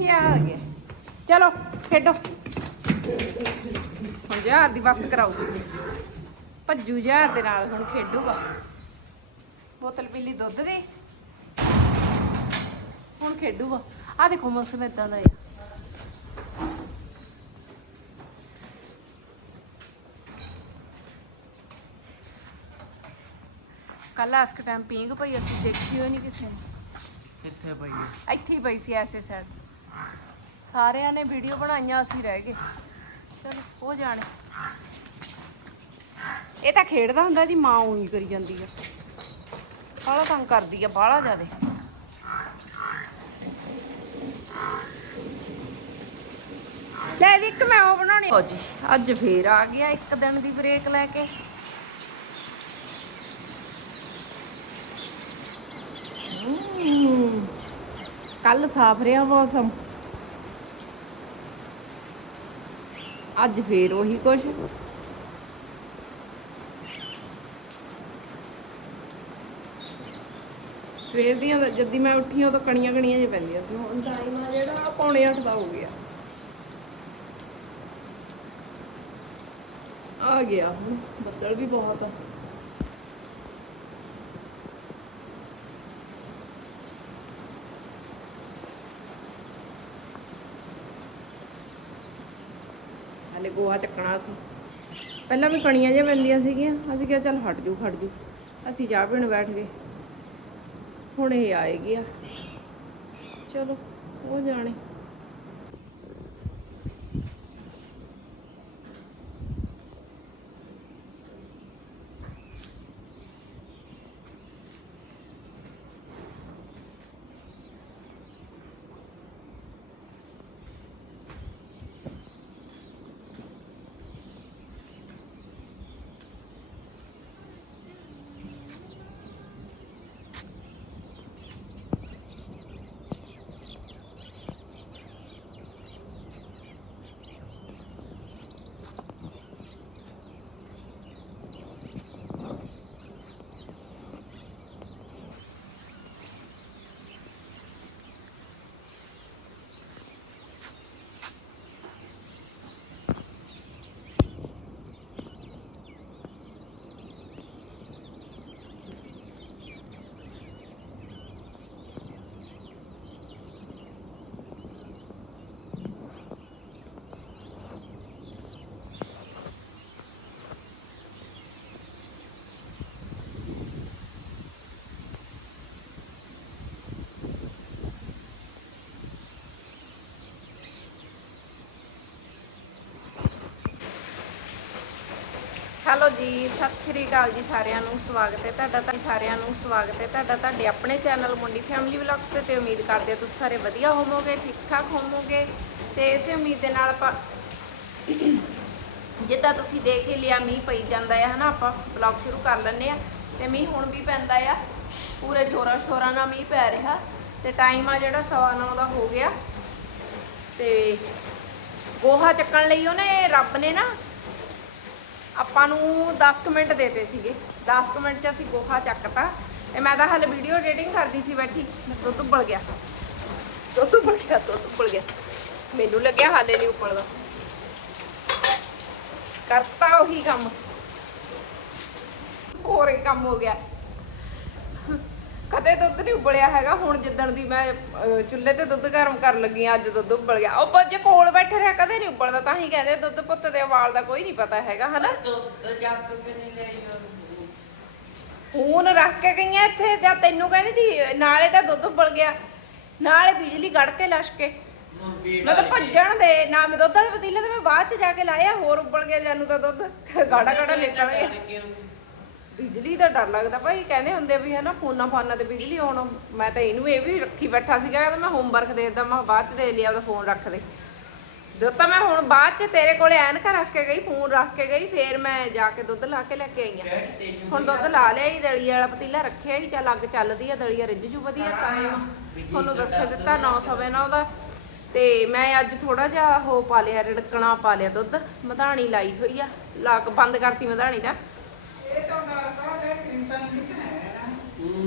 ਇਹ ਆ ਗਿਆ ਚਲੋ ਖੇਡੋ। ਹੁਣ ਜਹਾਰ ਦੀ ਬੱਸ ਕਰਾਓ ਭੱਜੂ ਜਹਾਰ ਦੇ ਨਾਲ ਹੁਣ ਖੇਡੂਗਾ। ਬੋਤਲ ਪੀਲੀ ਦੁੱਧ ਦੀ। ਹੁਣ ਖੇਡੂਗਾ। ਆ ਦੇਖੋ ਮੌਸਮ ਇਦਾਂ ਦਾ ਹੈ ਕੱਲ ਆਸਕ ਟਾਈਮ ਪੀਂਗ ਪਈ ਅਸੀਂ ਦੇਖੀ ਹੋਈ ਨਹੀਂ ਕਿਸੇ ਨੇ। ਕਿੱਥੇ ਪਈ ਇੱਥੇ ਹੀ ਪਈ ਸੀ ਐਸੇ ਸਾਈਡ ਸਾਰਿਆਂ ਨੇ ਵੀਡੀਓ ਬਣਾਈਆਂ, ਅਸੀਂ ਰਹਿ ਗਏ। ਚਲੋ ਉਹ ਜਾਣੇ। ਇਹ ਤਾਂ ਖੇਡਦਾ ਹੁੰਦਾ, ਇਹਦੀ ਮਾਂ ਉਹੀ ਕਰੀ ਜਾਂਦੀ ਆ। ਬਾਹਲਾ ਤੰਗ ਕਰਦੀ ਆ, ਬਾਹਲਾ ਜ਼ਿਆਦੇ। ਲੈ ਦੀ ਇੱਕ ਮੈਂ ਉਹ ਬਣਾਉਣੀ ਹੋ ਜੀ, ਅੱਜ ਫੇਰ ਆ ਗਿਆ ਇੱਕ ਦਿਨ ਦੀ ਬ੍ਰੇਕ ਲੈ ਕੇ। ਕੱਲ ਸਾਫ਼ ਰਿਹਾ ਮੌਸਮ। ਅੱਜ ਫੇਰ ਉਹੀ ਕੁਛ। ਸਵੇਰ ਦੀਆਂ ਤਾਂ ਜਦ ਦੀ ਮੈਂ ਉੱਠੀ ਉਦੋਂ ਕਣੀਆਂ ਕਣੀਆਂ ਜਿਹਾ ਪੈਂਦੀਆਂ ਸੀ। ਹੁਣ ਟਾਈਮ ਆ ਜਿਹੜਾ ਪੌਣੇ ਅੱਠ ਦਾ ਹੋ ਗਿਆ। ਆ ਗਿਆ ਹੁਣ, ਬੱਦਲ ਵੀ ਬਹੁਤ ਆ। ਹਲੇ ਗੋਹਾ ਚੱਕਣਾ ਸੀ। ਪਹਿਲਾਂ ਵੀ ਕਣੀਆਂ ਜਿਹਾ ਪੈਂਦੀਆਂ ਸੀਗੀਆਂ, ਅਸੀਂ ਕਿਹਾ ਚੱਲ ਹਟ ਜੂ ਹਟ ਜੂ। ਅਸੀਂ ਜਾ ਪੀਣ ਬੈਠ ਗਏ। ਹੁਣ ਇਹ ਆਏਗੀ ਆ। ਚਲੋ ਉਹ ਜਾਣੇ। ਹੈਲੋ ਜੀ, ਸਤਿ ਸ਼੍ਰੀ ਅਕਾਲ ਜੀ ਸਾਰਿਆਂ ਨੂੰ, ਸਵਾਗਤ ਹੈ ਤੁਹਾਡਾ ਤਾਂ ਸਾਰਿਆਂ ਨੂੰ, ਸਵਾਗਤ ਹੈ ਤੁਹਾਡਾ ਤੁਹਾਡੇ ਆਪਣੇ ਚੈਨਲ ਮੁੰਡੀ ਫੈਮਿਲੀ ਵਲੌਗਸ ਤੇ ਤੇ ਉਮੀਦ ਕਰਦੇ ਤੁਸੀਂ ਸਾਰੇ ਵਧੀਆ ਹੋਵੋਗੇ ਠੀਕ ਠਾਕ ਹੋਵੋਗੇ। ਤੇ ਇਸੇ ਉਮੀਦ ਦੇ ਨਾਲ ਆਪਾਂ ਜਿੱਦਾਂ ਤੁਸੀਂ ਦੇਖ ਹੀ ਲਿਆ, ਮੀਂਹ ਪਈ ਜਾਂਦਾ ਹੈ ਹਨਾ, ਆਪਾਂ ਵਲੌਗ ਸ਼ੁਰੂ ਕਰ ਲੈਂਦੇ ਆ ਤੇ ਮੀਂਹ ਹੁਣ ਵੀ ਪੈਂਦਾ ਆ, ਪੂਰੇ ਜ਼ੋਰਾਂ ਸ਼ੋਰਾਂ ਨਾਲ ਮੀਂਹ ਪੈ ਰਿਹਾ। ਤੇ ਟਾਈਮ ਆ ਜਿਹੜਾ ਸਵਾ ਨੌ ਦਾ ਹੋ ਗਿਆ। ਤੇ ਗੋਹਾ ਚੱਕਣ ਲਈ ਉਹਨੇ ਰੱਬ ਨੇ ਨਾ ਆਪਾਂ ਨੂੰ 10 ਕੁ ਮਿੰਟ ਦੇਤੇ ਸੀਗੇ। 10 ਕੁ ਮਿੰਟ ਚ ਅਸੀਂ ਗੋਹਾ ਚੱਕਤਾ ਤੇ ਮੈਂ ਤਾਂ ਹਾਲੇ ਵੀਡੀਓ ਐਡੀਟਿੰਗ ਕਰਦੀ ਸੀ ਬੈਠੀ। ਮੇਰਾ ਦੁੱਧ ਉਬਲ ਗਿਆ। ਦੁੱਧ ਉਬਲ ਗਿਆ, ਦੁੱਧ ਉਬਲ ਗਿਆ। ਮੈਨੂੰ ਲੱਗਿਆ ਹਾਲੇ ਨਹੀਂ ਉਬਲਦਾ। ਕਰਤਾ ਉਹੀ ਕੰਮ। ਹੋਰ ਕੰਮ ਹੋ ਗਿਆ? ਕਦੇ ਦੁੱਧ ਨਹੀਂ ਉਬਲਿਆ ਹੈਗਾ ਹੁਣ ਜਿੱਦਣ ਦੀ ਮੈਂ ਅਹ, ਚੁੱਲ੍ਹੇ ਤੇ ਦੁੱਧ ਗਰਮ ਕਰਨ ਲੱਗੀ ਹਾਂ, ਅੱਜ ਦੁੱਧ ਉਬਲ ਗਿਆ। ਉਹ ਬੱਜੇ ਕੋਲ ਬੈਠੇ ਰਿਹਾ ਕਦੇ ਨਹੀਂ ਉਬਲਦਾ ਤਾਂ ਹੀ ਕਹਿੰਦੇ ਦੁੱਧ ਪੁੱਤ ਦੇ ਵਾਲ ਦਾ ਕੋਈ ਨਹੀਂ ਪਤਾ ਹੈਗਾ ਹਨਾ? ਦੁੱਧ ਜੱਗ ਕੇ ਨਹੀਂ ਲਈ ਫੋਨ ਰੱਖ ਕੇ ਗਈਆਂ ਇੱਥੇ ਜਾਂ ਤੈਨੂੰ ਕਹਿੰਦੀ ਸੀ ਨਾਲੇ ਤਾਂ ਦੁੱਧ ਉਬਲ ਗਿਆ। ਨਾਲੇ ਬਿਜਲੀ ਗੜ ਕੇ ਲਸ਼ ਕੇ। ਮੈਂ ਤਾਂ ਭੱਜਣ ਦੇ ਨਾ ਮੈਂ ਦੁੱਧ ਵਾਲੇ ਪਤੀਲੇ ਤੇ ਮੈਂ ਬਾਅਦ ਚ ਜਾ ਕੇ ਲਾਇਆ ਹੋਰ ਉਬਲ ਗਿਆ ਜਾਨੂੰ ਤਾਂ ਦੁੱਧ। ਗਾੜਾ ਗਾੜਾ ਨਿਕਲ ਗਿਆ। ਬਿਜਲੀ ਦਾ ਡਰ ਲੱਗਦਾ ਭਾਈ ਕਹਿੰਦੇ ਹੁੰਦੇ ਵੀ ਹਨਾ ਫੋਨਾਂ ਫਾਨਾਂ ਤੇ ਬਿਜਲੀ ਆਉਣ ਮੈਂ ਤਾਂ ਇਹਨੂੰ ਇਹ ਵੀ ਰੱਖੀ ਬੈਠਾ ਸੀਗਾ ਕਹਿੰਦਾ ਮੈਂ ਹੋਮਵਰਕ ਦੇ ਦਿੰਦਾ ਮੈਂ ਬਾਅਦ ਚ ਦੇ ਲਿਆ ਉਹਦਾ ਫੋਨ ਰੱਖ ਦੇ। ਜਦੋਂ ਤਾਂ ਮੈਂ ਹੁਣ ਬਾਅਦ ਚ ਤੇਰੇ ਕੋਲੇ ਐਨਕ ਰੱਖ ਕੇ ਗਈ ਫੋਨ ਰੱਖ ਕੇ ਗਈ ਫੇਰ ਮੈਂ ਜਾ ਕੇ ਦੁੱਧ ਲਾ ਕੇ ਲੈ ਕੇ ਆਈ ਆ ਹੁਣ ਦੁੱਧ ਲਾ ਲਿਆ ਹੀ ਦਲੀਆ ਵਾਲਾ ਪਤੀਲਾ ਰੱਖਿਆ ਹੀ ਚੱਲ ਅੱਗ ਚੱਲਦੀ ਆ ਦਲੀਆ ਰਿੱਝ ਜੂ ਵਧੀਆ ਟਾਈਮ ਤੁਹਾਨੂੰ ਦੱਸੇ ਦਿੱਤਾ 9 ਸਵੇ ਨਾ ਉਹਦਾ ਤੇ ਮੈਂ ਅੱਜ ਥੋੜਾ ਜਿਹਾ ਹੋ ਪਾ ਲਿਆ ਰਿੜਕਣਾ ਪਾ ਲਿਆ ਦੁੱਧ ਮਧਾਣੀ ਲਾਈ ਹੋਈ ਆ ਲਾਕ ਬੰਦ ਕਰਤੀ ਮਧਾਣੀ ਦਾ।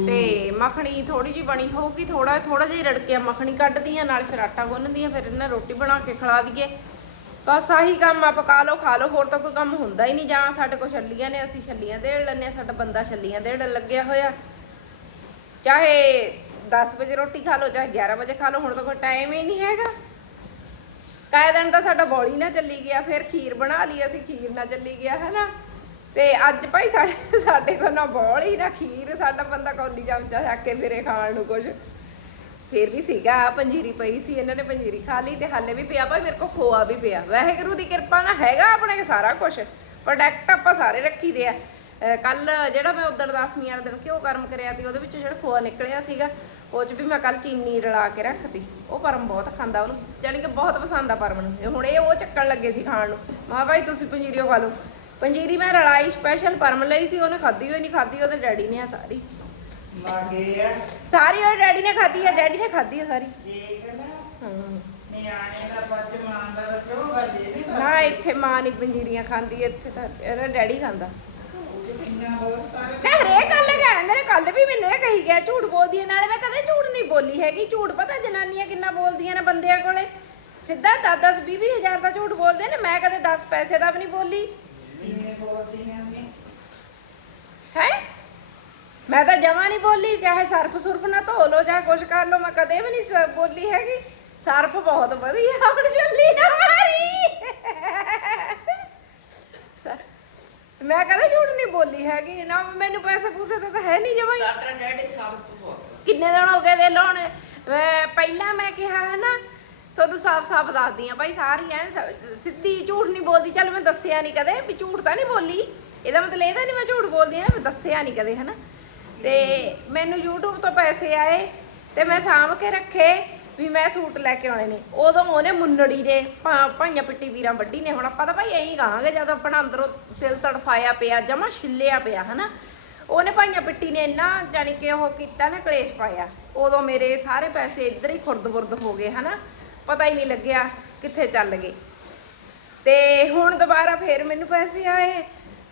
ਤੇ ਮੱਖਣੀ ਥੋੜੀ ਜੀ ਬਣੀ ਹੋਊਗੀ ਥੋੜਾ ਥੋੜਾ ਜਿਹਾ ਰੜਕਿਆ ਮੱਖਣੀ ਕੱਢਦੀ ਆ ਨਾਲ ਫਿਰ ਆਟਾ ਗੁੰਨਦੀ ਫਿਰ ਇਹਨਾਂ ਰੋਟੀ ਬਣਾ ਕੇ ਖਿਲਾ ਦਈਏ। ਬਸ ਆਹੀ ਕੰਮ ਆ, ਪਕਾ ਲਓ, ਖਾ ਲਓ, ਹੋਰ ਤਾਂ ਕੋਈ ਕੰਮ ਹੁੰਦਾ ਹੀ ਨਹੀਂ, ਜਾਂ ਸਾਡੇ ਕੋਲ ਛੱਲੀਆਂ ਨੇ, ਅਸੀਂ ਛੱਲੀਆਂ ਦੇੜ ਲੈਂਦੇ ਆ ਸਾਡਾ ਬੰਦਾ ਛੱਲੀਆਂ ਦੇੜ ਲੱਗਿਆ ਹੋਇਆ। ਚਾਹੇ 10 ਵਜੇ ਰੋਟੀ ਖਾ ਲਓ, ਚਾਹੇ 11 ਵਜੇ ਖਾ ਲਓ, ਹੁਣ ਤਾਂ ਕੋਈ ਟਾਈਮ ਹੀ ਨਹੀਂ ਹੈਗਾ। ਕਾਇ ਦਿਨ ਤਾਂ ਸਾਡਾ ਬੋਲੀ ਨਾ ਚੱਲੀ ਗਿਆ, ਫਿਰ ਖੀਰ ਬਣਾ ਲਈ, ਅਸੀਂ ਖੀਰ ਨਾ ਚੱਲੀ ਗਿਆ, ਹੈਨਾ? ਤੇ ਅੱਜ ਭਾਈ ਸਾਡੇ ਸਾਡੇ ਕੋਲ ਨਾ ਬੌਲੀ ਨਾ ਖੀਰ, ਸਾਡਾ ਬੰਦਾ ਕੌਲੀ ਚਮਚਾ ਚੱਕ ਕੇ ਫਿਰੇ ਖਾਣ ਨੂੰ ਕੁਝ ਫਿਰ ਵੀ ਸੀਗਾ, ਪੰਜੀਰੀ ਪਈ ਸੀ, ਇਹਨਾਂ ਨੇ ਪੰਜੀਰੀ ਖਾ ਲਈ ਤੇ ਹਾਲੇ ਵੀ ਪਿਆ, ਭਾਈ ਮੇਰੇ ਕੋਲ ਖੋਆ ਵੀ ਪਿਆ। ਵਾਹਿਗੁਰੂ ਦੀ ਕਿਰਪਾ ਨਾਲ ਹੈਗਾ ਆਪਣੇ ਸਾਰਾ ਕੁਝ ਪ੍ਰੋਡਕਟ ਆਪਾਂ ਸਾਰੇ ਰੱਖੀ ਦੇ ਆ। ਕੱਲ ਜਿਹੜਾ ਮੈਂ ਉਦੋਂ ਦਸਵੀਂ ਵਾਲੇ ਦਿਨ ਘਿਓ ਗਰਮ ਕਰਿਆ ਸੀ, ਉਹਦੇ ਵਿੱਚੋਂ ਜਿਹੜਾ ਖੋਆ ਨਿਕਲਿਆ ਸੀਗਾ, ਉਹ 'ਚ ਵੀ ਮੈਂ ਕੱਲ ਚੀਨੀ ਰਲਾ ਕੇ ਰੱਖਤੀ। ਉਹ ਪਰਮ ਬਹੁਤ ਖਾਂਦਾ ਉਹਨੂੰ। ਜਾਣੀ ਕਿ ਬਹੁਤ ਪਸੰਦ ਆ ਪਰਮ ਨੂੰ। ਹੁਣ ਇਹ ਉਹ ਚੱਕਣ ਲੱਗੇ ਸੀ ਖਾਣ ਨੂੰ। ਮਾ ਭਾਈ ਤੁਸੀਂ ਪੰਜੀਰੀਓ ਖਾ ਲਓ ਪੰਜੀਰੀ ਮੈਂ ਰਲਾਈ ਸਪੈਸ਼ਲ ਪਰਮ ਲਈ ਸੀ ਉਹਨੇ ਖਾਧੀ ਹੋਈ ਨਹੀਂ ਖਾਧੀ ਉਹਦੇ ਡੈਡੀ ਨੇ ਆ ਸਾਰੀ। ਲਾਗੇ ਆ। ਸਾਰੀ ਉਹਦੇ ਡੈਡੀ ਨੇ ਖਾਧੀ ਆ ਡੈਡੀ ਨੇ ਖਾਧੀ ਆ ਸਾਰੀ। ਠੀਕ ਹੈ ਨਾ? ਹਾਂ। ਨਿਆਣੇ ਦਾ ਪੱਜ ਮਾਂ ਦਾ ਰੱਖੋ ਗੱਲ ਇਹ ਨਹੀਂ ਨਾ ਇੱਥੇ ਮਾਂ ਨਹੀਂ ਪੰਜੀਰੀਆਂ ਖਾਂਦੀ ਇੱਥੇ ਤਾਂ ਇਹਦਾ ਡੈਡੀ ਖਾਂਦਾ। ਤੇ ਹਰੇਕ ਗੱਲ ਕਹਿੰਦੇ ਨੇ ਕੱਲ ਵੀ ਮੈਨੂੰ ਇਹ ਕਹੀ ਗਿਆ ਝੂਠ ਬੋਲਦੀ ਹੈ ਨਾਲੇ ਮੈਂ ਕਦੇ ਝੂਠ ਨਹੀਂ ਬੋਲੀ ਹੈਗੀ। ਝੂਠ ਪਤਾ ਜਨਾਨੀਆਂ ਕਿੰਨਾ ਬੋਲਦੀਆਂ ਨੇ ਬੰਦਿਆਂ ਕੋਲੇ। ਸਿੱਧਾ 10 10 20 ਹਜ਼ਾਰ ਦਾ ਝੂਠ ਬੋਲਦੇ ਨੇ ਮੈਂ ਕਦੇ 10 ਪੈਸੇ ਦਾ ਵੀ ਨਹੀਂ ਬੋਲੀ ਕਿੰਨੇ ਬੋਲਦੀ ਨੇ ਉਹਨੇ ਹੈ? ਮੈਂ ਤਾਂ ਜਮਾ ਨਹੀਂ ਬੋਲੀ ਚਾਹੇ ਸਰਫ ਸੁਰਫ ਨਾ ਧੋ ਲੋ ਚਾਹੇ ਕੁਛ ਕਰ ਲੋ ਮੈਂ ਕਦੇ ਵੀ ਨਹੀਂ ਸ- ਬੋਲੀ ਹੈਗੀ। ਸਰਫ ਬਹੁਤ ਵਧੀਆ ਹੁਣ ਚੱਲੀ ਨਾ ਮਾਰੀ। ਸ- ਮੈਂ ਕਦੇ ਝੂਠ ਨਹੀਂ ਬੋਲੀ ਹੈਗੀ। ਨਾ ਮੈਨੂੰ ਪੈਸੇ ਪੂਸੇ ਤਾਂ ਹੈ ਨਹੀਂ ਜਮਾ ਹੀ। ਸਾਡਾ ਡੈਡੀ ਤੋਂ ਬਹੁਤ। ਕਿੰਨੇ ਦਿਨ ਹੋ ਗਏ ਦੇ ਲਾਉਣ ਪਹਿਲਾਂ ਮੈਂ ਕਿਹਾ ਹੈ ਨਾ ਤੁਹਾਨੂੰ ਸਾਫ਼-ਸਾਫ਼ ਦੱਸਦੀ ਆ ਭਾਈ, ਸਾਰੀ ਐ ਸਿੱਧੀ ਝੂਠ ਨਹੀਂ ਬੋਲਦੀ। ਚੱਲ ਮੈਂ ਦੱਸਿਆ ਨਹੀਂ ਕਦੇ ਵੀ ਝੂਠ ਤਾਂ ਨਹੀਂ ਬੋਲੀ। ਇਹਦਾ ਮਤਲਬ ਇਹਦਾ ਨਹੀਂ ਮੈਂ ਝੂਠ ਬੋਲਦੀ ਆ ਮੈਂ ਦੱਸਿਆ ਨਹੀਂ ਕਦੇ, ਹਨਾ? ਤੇ ਮੈਨੂੰ YouTube ਤੋਂ ਪੈਸੇ ਆਏ ਤੇ ਮੈਂ ਸਾਂਭ ਕੇ ਰੱਖੇ ਵੀ ਮੈਂ ਸੂਟ ਲੈ ਕੇ ਆਉਣੇ ਨੇ। ਉਦੋਂ ਉਹਨੇ ਮੁੰਨੜੀ ਨੇ ਭਾਈਆਂ ਪਿੱਟੀ ਵੀਰਾਂ ਵੱਡੀ ਨੇ। ਹੁਣ ਆਪਾਂ ਤਾਂ ਭਾਈ ਐਂ ਹੀ ਕਹਾਂਗੇ, ਜਦੋਂ ਆਪਣਾ ਅੰਦਰੋਂ ਦਿਲ ਤੜਫਾਇਆ ਪਿਆ, ਜਮਾ ਛਿੱਲਿਆ ਪਿਆ, ਹਨਾ? ਉਹਨੇ ਭਾਈਆਂ ਪਿੱਟੀ ਨੇ ਇੰਨਾ ਜਾਣੀ ਕਿ ਉਹ ਕੀਤਾ ਨਾ, ਕਲੇਸ਼ ਪਾਇਆ। ਉਦੋਂ ਮੇਰੇ ਸਾਰੇ ਪੈਸੇ ਇੱਧਰ ਹੀ ਖੁਰਦ-ਬੁਰਦ ਹੋ ਗਏ, ਹਨਾ? ਪਤਾ ਹੀ ਨਹੀਂ ਲੱਗਿਆ ਕਿੱਥੇ ਚੱਲ ਗਏ। ਤੇ ਹੁਣ ਦੁਬਾਰਾ ਫੇਰ ਮੈਨੂੰ ਪੈਸੇ ਆਏ,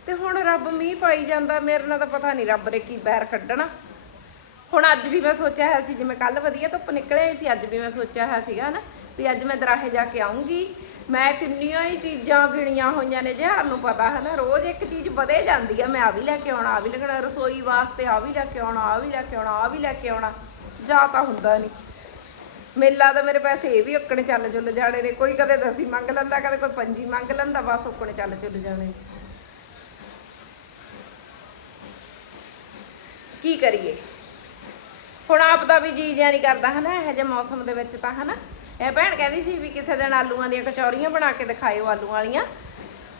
ਤੇ ਹੁਣ ਰੱਬ ਮੀਂਹ ਪਾਈ ਜਾਂਦਾ, ਮੇਰੇ ਨਾਲ ਤਾਂ ਪਤਾ ਨਹੀਂ ਰੱਬ ਨੇ ਕੀ ਬੈਰ ਕੱਢਣਾ ਹੁਣ ਅੱਜ ਵੀ ਮੈਂ ਸੋਚਿਆ ਹੋਇਆ ਸੀ, ਜਿਵੇਂ ਕੱਲ ਵਧੀਆ ਧੁੱਪ ਨਿਕਲਿਆ ਸੀ, ਅੱਜ ਵੀ ਮੈਂ ਸੋਚਿਆ ਹੋਇਆ ਸੀਗਾ ਨਾ, ਵੀ ਅੱਜ ਮੈਂ ਦਰਾਹੇ ਜਾ ਕੇ ਆਉਂਗੀ। ਮੈਂ ਕਿੰਨੀਆਂ ਹੀ ਚੀਜ਼ਾਂ ਗਿਣੀਆਂ ਹੋਈਆਂ ਨੇ, ਜਿਹਾਰ ਨੂੰ ਪਤਾ ਹੈ ਨਾ, ਰੋਜ਼ ਇੱਕ ਚੀਜ਼ ਵਧੇ ਜਾਂਦੀ ਆ, ਮੈਂ ਆ ਵੀ ਲੈ ਕੇ ਆਉਣਾ ਆ ਵੀ ਲੱਗਣਾ ਰਸੋਈ ਵਾਸਤੇ ਆ ਵੀ ਲੈ ਕੇ ਆਉਣਾ ਆ ਵੀ ਲੈ ਕੇ ਆਉਣਾ ਆ ਵੀ ਲੈ ਕੇ ਆਉਣਾ, ਜਾ ਤਾਂ ਹੁੰਦਾ ਨਹੀਂ। ਮੇਲਾ ਤਾਂ ਮੇਰੇ ਪੈਸੇ ਇਹ ਵੀ ਉੱਕਣੇ ਚੱਲ ਚੁੱਲ ਜਾਣੇ ਨੇ। ਕੋਈ ਕਦੇ ਦਸੀ ਮੰਗ ਲੈਂਦਾ, ਕਦੇ ਕੋਈ ਪੰਜੀ ਮੰਗ ਲੈਂਦਾ, ਬਸ ਉੱਕਣੇ ਚੱਲ ਚੁੱਲ ਜਾਣੇ। ਕੀ ਕਰੀਏ? ਹੁਣ ਆਪ ਦਾ ਵੀ ਜੀ ਜਿਆ ਨਹੀਂ ਕਰਦਾ ਹਨਾ, ਇਹੋ ਜਿਹੇ ਮੌਸਮ ਦੇ ਵਿੱਚ ਤਾਂ ਹਨਾ। ਇਹ ਭੈਣ ਕਹਿੰਦੀ ਸੀ ਵੀ ਕਿਸੇ ਦਿਨ ਆਲੂਆਂ ਦੀਆਂ ਕਚੌਰੀਆਂ ਬਣਾ ਕੇ ਦਿਖਾਇਓ ਆਲੂਆਂ ਵਾਲੀਆਂ।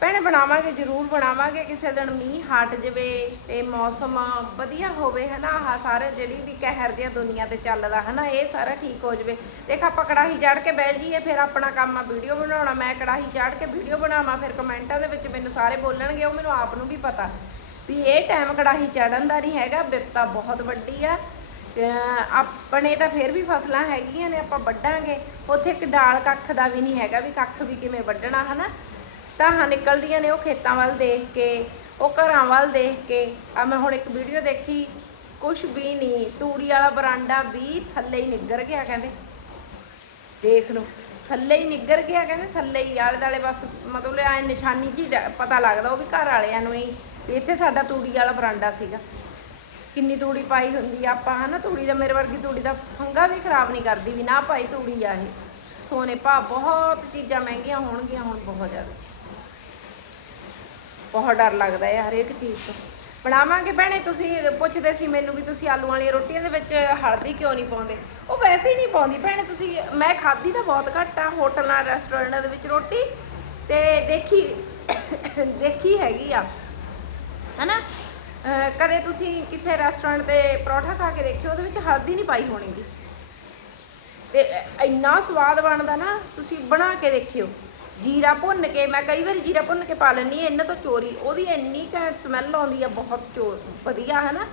ਭੈਣੇ ਬਣਾਵਾਂਗੇ, ਜ਼ਰੂਰ ਬਣਾਵਾਂਗੇ। ਕਿਸੇ ਦਿਨ ਮੀਂਹ ਹਟ ਜਵੇ ਤੇ ਮੌਸਮ ਵਧੀਆ ਹੋਵੇ, ਹਨਾ? ਆਹ ਸਾਰੇ ਜਿਹੜੀ ਵੀ ਕਹਿਰ ਦੀਆਂ ਦੁਨੀਆ ਤੇ ਚੱਲਦਾ, ਹਨਾ? ਇਹ ਸਾਰਾ ਠੀਕ ਹੋ ਜਵੇ। ਦੇਖ, ਆਪਾਂ ਕੜਾਹੀ ਚੜ ਕੇ ਬਹਿ ਜਾਈਏ, ਫਿਰ ਆਪਣਾ ਕੰਮ ਆ, ਵੀਡੀਓ ਬਣਾਉਣਾ। ਮੈਂ ਕੜਾਹੀ ਚੜ ਕੇ ਵੀਡੀਓ ਬਣਾਵਾਂ, ਫਿਰ ਕਮੈਂਟਾਂ ਦੇ ਵਿੱਚ ਮੈਨੂੰ ਸਾਰੇ ਬੋਲਣਗੇ, ਉਹ ਮੈਨੂੰ ਆਪ ਨੂੰ ਵੀ ਪਤਾ। ਵੀ ਇਹ ਟਾਈਮ ਕੜਾਹੀ ਚੜਨ ਦਾ ਨਹੀਂ ਹੈਗਾ ਵਿਪਤਾ ਬਹੁਤ ਵੱਡੀ ਆ। ਆਪਣੇ ਤਾਂ ਫਿਰ ਵੀ ਫਸਲਾਂ ਹੈਗੀਆਂ ਨੇ, ਆਪਾਂ ਵੱਢਾਂਗੇ। ਉੱਥੇ ਇੱਕ ਡਾਲ ਕੱਖ ਦਾ ਵੀ ਨਹੀਂ ਹੈਗਾ, ਵੀ ਕੱਖ ਵੀ ਕਿਵੇਂ ਵੱਢਣਾ, ਹਨਾ? ਧਾਹਾਂ ਨਿਕਲਦੀਆਂ ਨੇ ਉਹ ਖੇਤਾਂ ਵੱਲ ਦੇਖ ਕੇ, ਉਹ ਘਰਾਂ ਵੱਲ ਦੇਖ ਕੇ। ਆ ਮੈਂ ਹੁਣ ਇੱਕ ਵੀਡੀਓ ਦੇਖੀ, ਕੁਛ ਵੀ ਨਹੀਂ, ਤੂੜੀ ਵਾਲਾ ਬਰਾਂਡਾ ਵੀ ਥੱਲੇ ਹੀ ਨਿੱਗਰ ਗਿਆ ਕਹਿੰਦੇ। ਦੇਖ ਲਓ, ਥੱਲੇ ਹੀ ਨਿੱਗਰ ਗਿਆ ਕਹਿੰਦੇ, ਥੱਲੇ ਹੀ ਆਲੇ ਦਾਲੇ ਬਸ ਮਤਲਬ ਐ ਨਿਸ਼ਾਨੀ ਜੀ ਡ- ਪਤਾ ਲੱਗਦਾ ਉਹ ਵੀ ਘਰ ਵਾਲਿਆਂ ਨੂੰ ਹੀ ਵੀ ਇੱਥੇ ਸਾਡਾ ਤੂੜੀ ਵਾਲਾ ਬਰਾਂਡਾ ਸੀਗਾ। ਕਿੰਨੀ ਤੂੜੀ ਪਾਈ ਹੁੰਦੀ ਆ, ਆਪਾਂ ਹਨਾ ਤੂੜੀ ਦਾ, ਮੇਰੇ ਵਰਗੀ ਤੂੜੀ ਦਾ ਫੰਗਾ ਵੀ ਖਰਾਬ ਨਹੀਂ ਕਰਦੀ, ਵੀ ਨਾ ਪਾਈ ਤੂੜੀ ਆ ਇਹ। ਸੋਨੇ ਭਾ ਬਹੁਤ ਚੀਜ਼ਾਂ ਮਹਿੰਗੀਆਂ ਹੋਣਗੀਆਂ ਹੁਣ ਬਹੁਤ ਜ਼ਿਆਦਾ। ਬਹੁਤ ਡਰ ਲੱਗਦਾ ਹੈ ਹਰੇਕ ਚੀਜ਼ ਤੋਂ। ਬਣਾਵਾਂਗੇ ਭੈਣੇ ਤੁਸੀਂ, ਪੁੱਛਦੇ ਸੀ ਮੈਨੂੰ ਵੀ ਤੁਸੀਂ ਆਲੂ ਵਾਲੀਆਂ ਰੋਟੀਆਂ ਦੇ ਵਿੱਚ ਹਲਦੀ ਕਿਉਂ ਨਹੀਂ ਪਾਉਂਦੇ? ਉਹ ਵੈਸੇ ਹੀ ਨਹੀਂ ਪਾਉਂਦੀ। ਭੈਣੇ ਤੁਸੀਂ, ਮੈਂ ਖਾਧੀ ਤਾਂ ਬਹੁਤ ਘੱਟ ਆ ਹੋਟਲਾਂ, ਰੈਸਟੋਰੈਂਟਾਂ ਦੇ ਵਿੱਚ ਰੋਟੀ ਤੇ ਦੇਖੀ ਦੇਖੀ ਹੈਗੀ ਆ। ਹਨਾ? ਅਹ ਕਦੇ ਤੁਸੀਂ ਕਿਸੇ ਰੈਸਟੋਰੈਂਟ ਤੇ ਪਰੌਠਾ ਖਾ ਕੇ ਦੇਖਿਓ, ਉਹਦੇ ਵਿੱਚ ਹਲਦੀ ਨਹੀਂ ਪਾਈ ਹੋਣੀ ਗੀ। ਤੇ ਇੰਨਾ ਸਵਾਦ ਬਣਦਾ ਨਾ, ਤੁਸੀਂ ਬਣਾ ਕੇ ਦੇਖਿਓ। ਜੀਰਾ ਭੁੰਨ ਕੇ, ਮੈਂ ਕਈ ਵਾਰੀ ਜੀਰਾ ਭੁੰਨ ਕੇ ਪਾ ਲੈਂਦੀ ਹਾਂ, ਇਹਨਾਂ ਤੋਂ ਚੋਰੀ, ਉਹਦੀ ਇੰਨੀ ਘੈਂਟ ਸਮੈਲ ਆਉਂਦੀ ਆ, ਬਹੁਤ ਚੋ, ਵਧੀਆ ਹੈ ਨਾ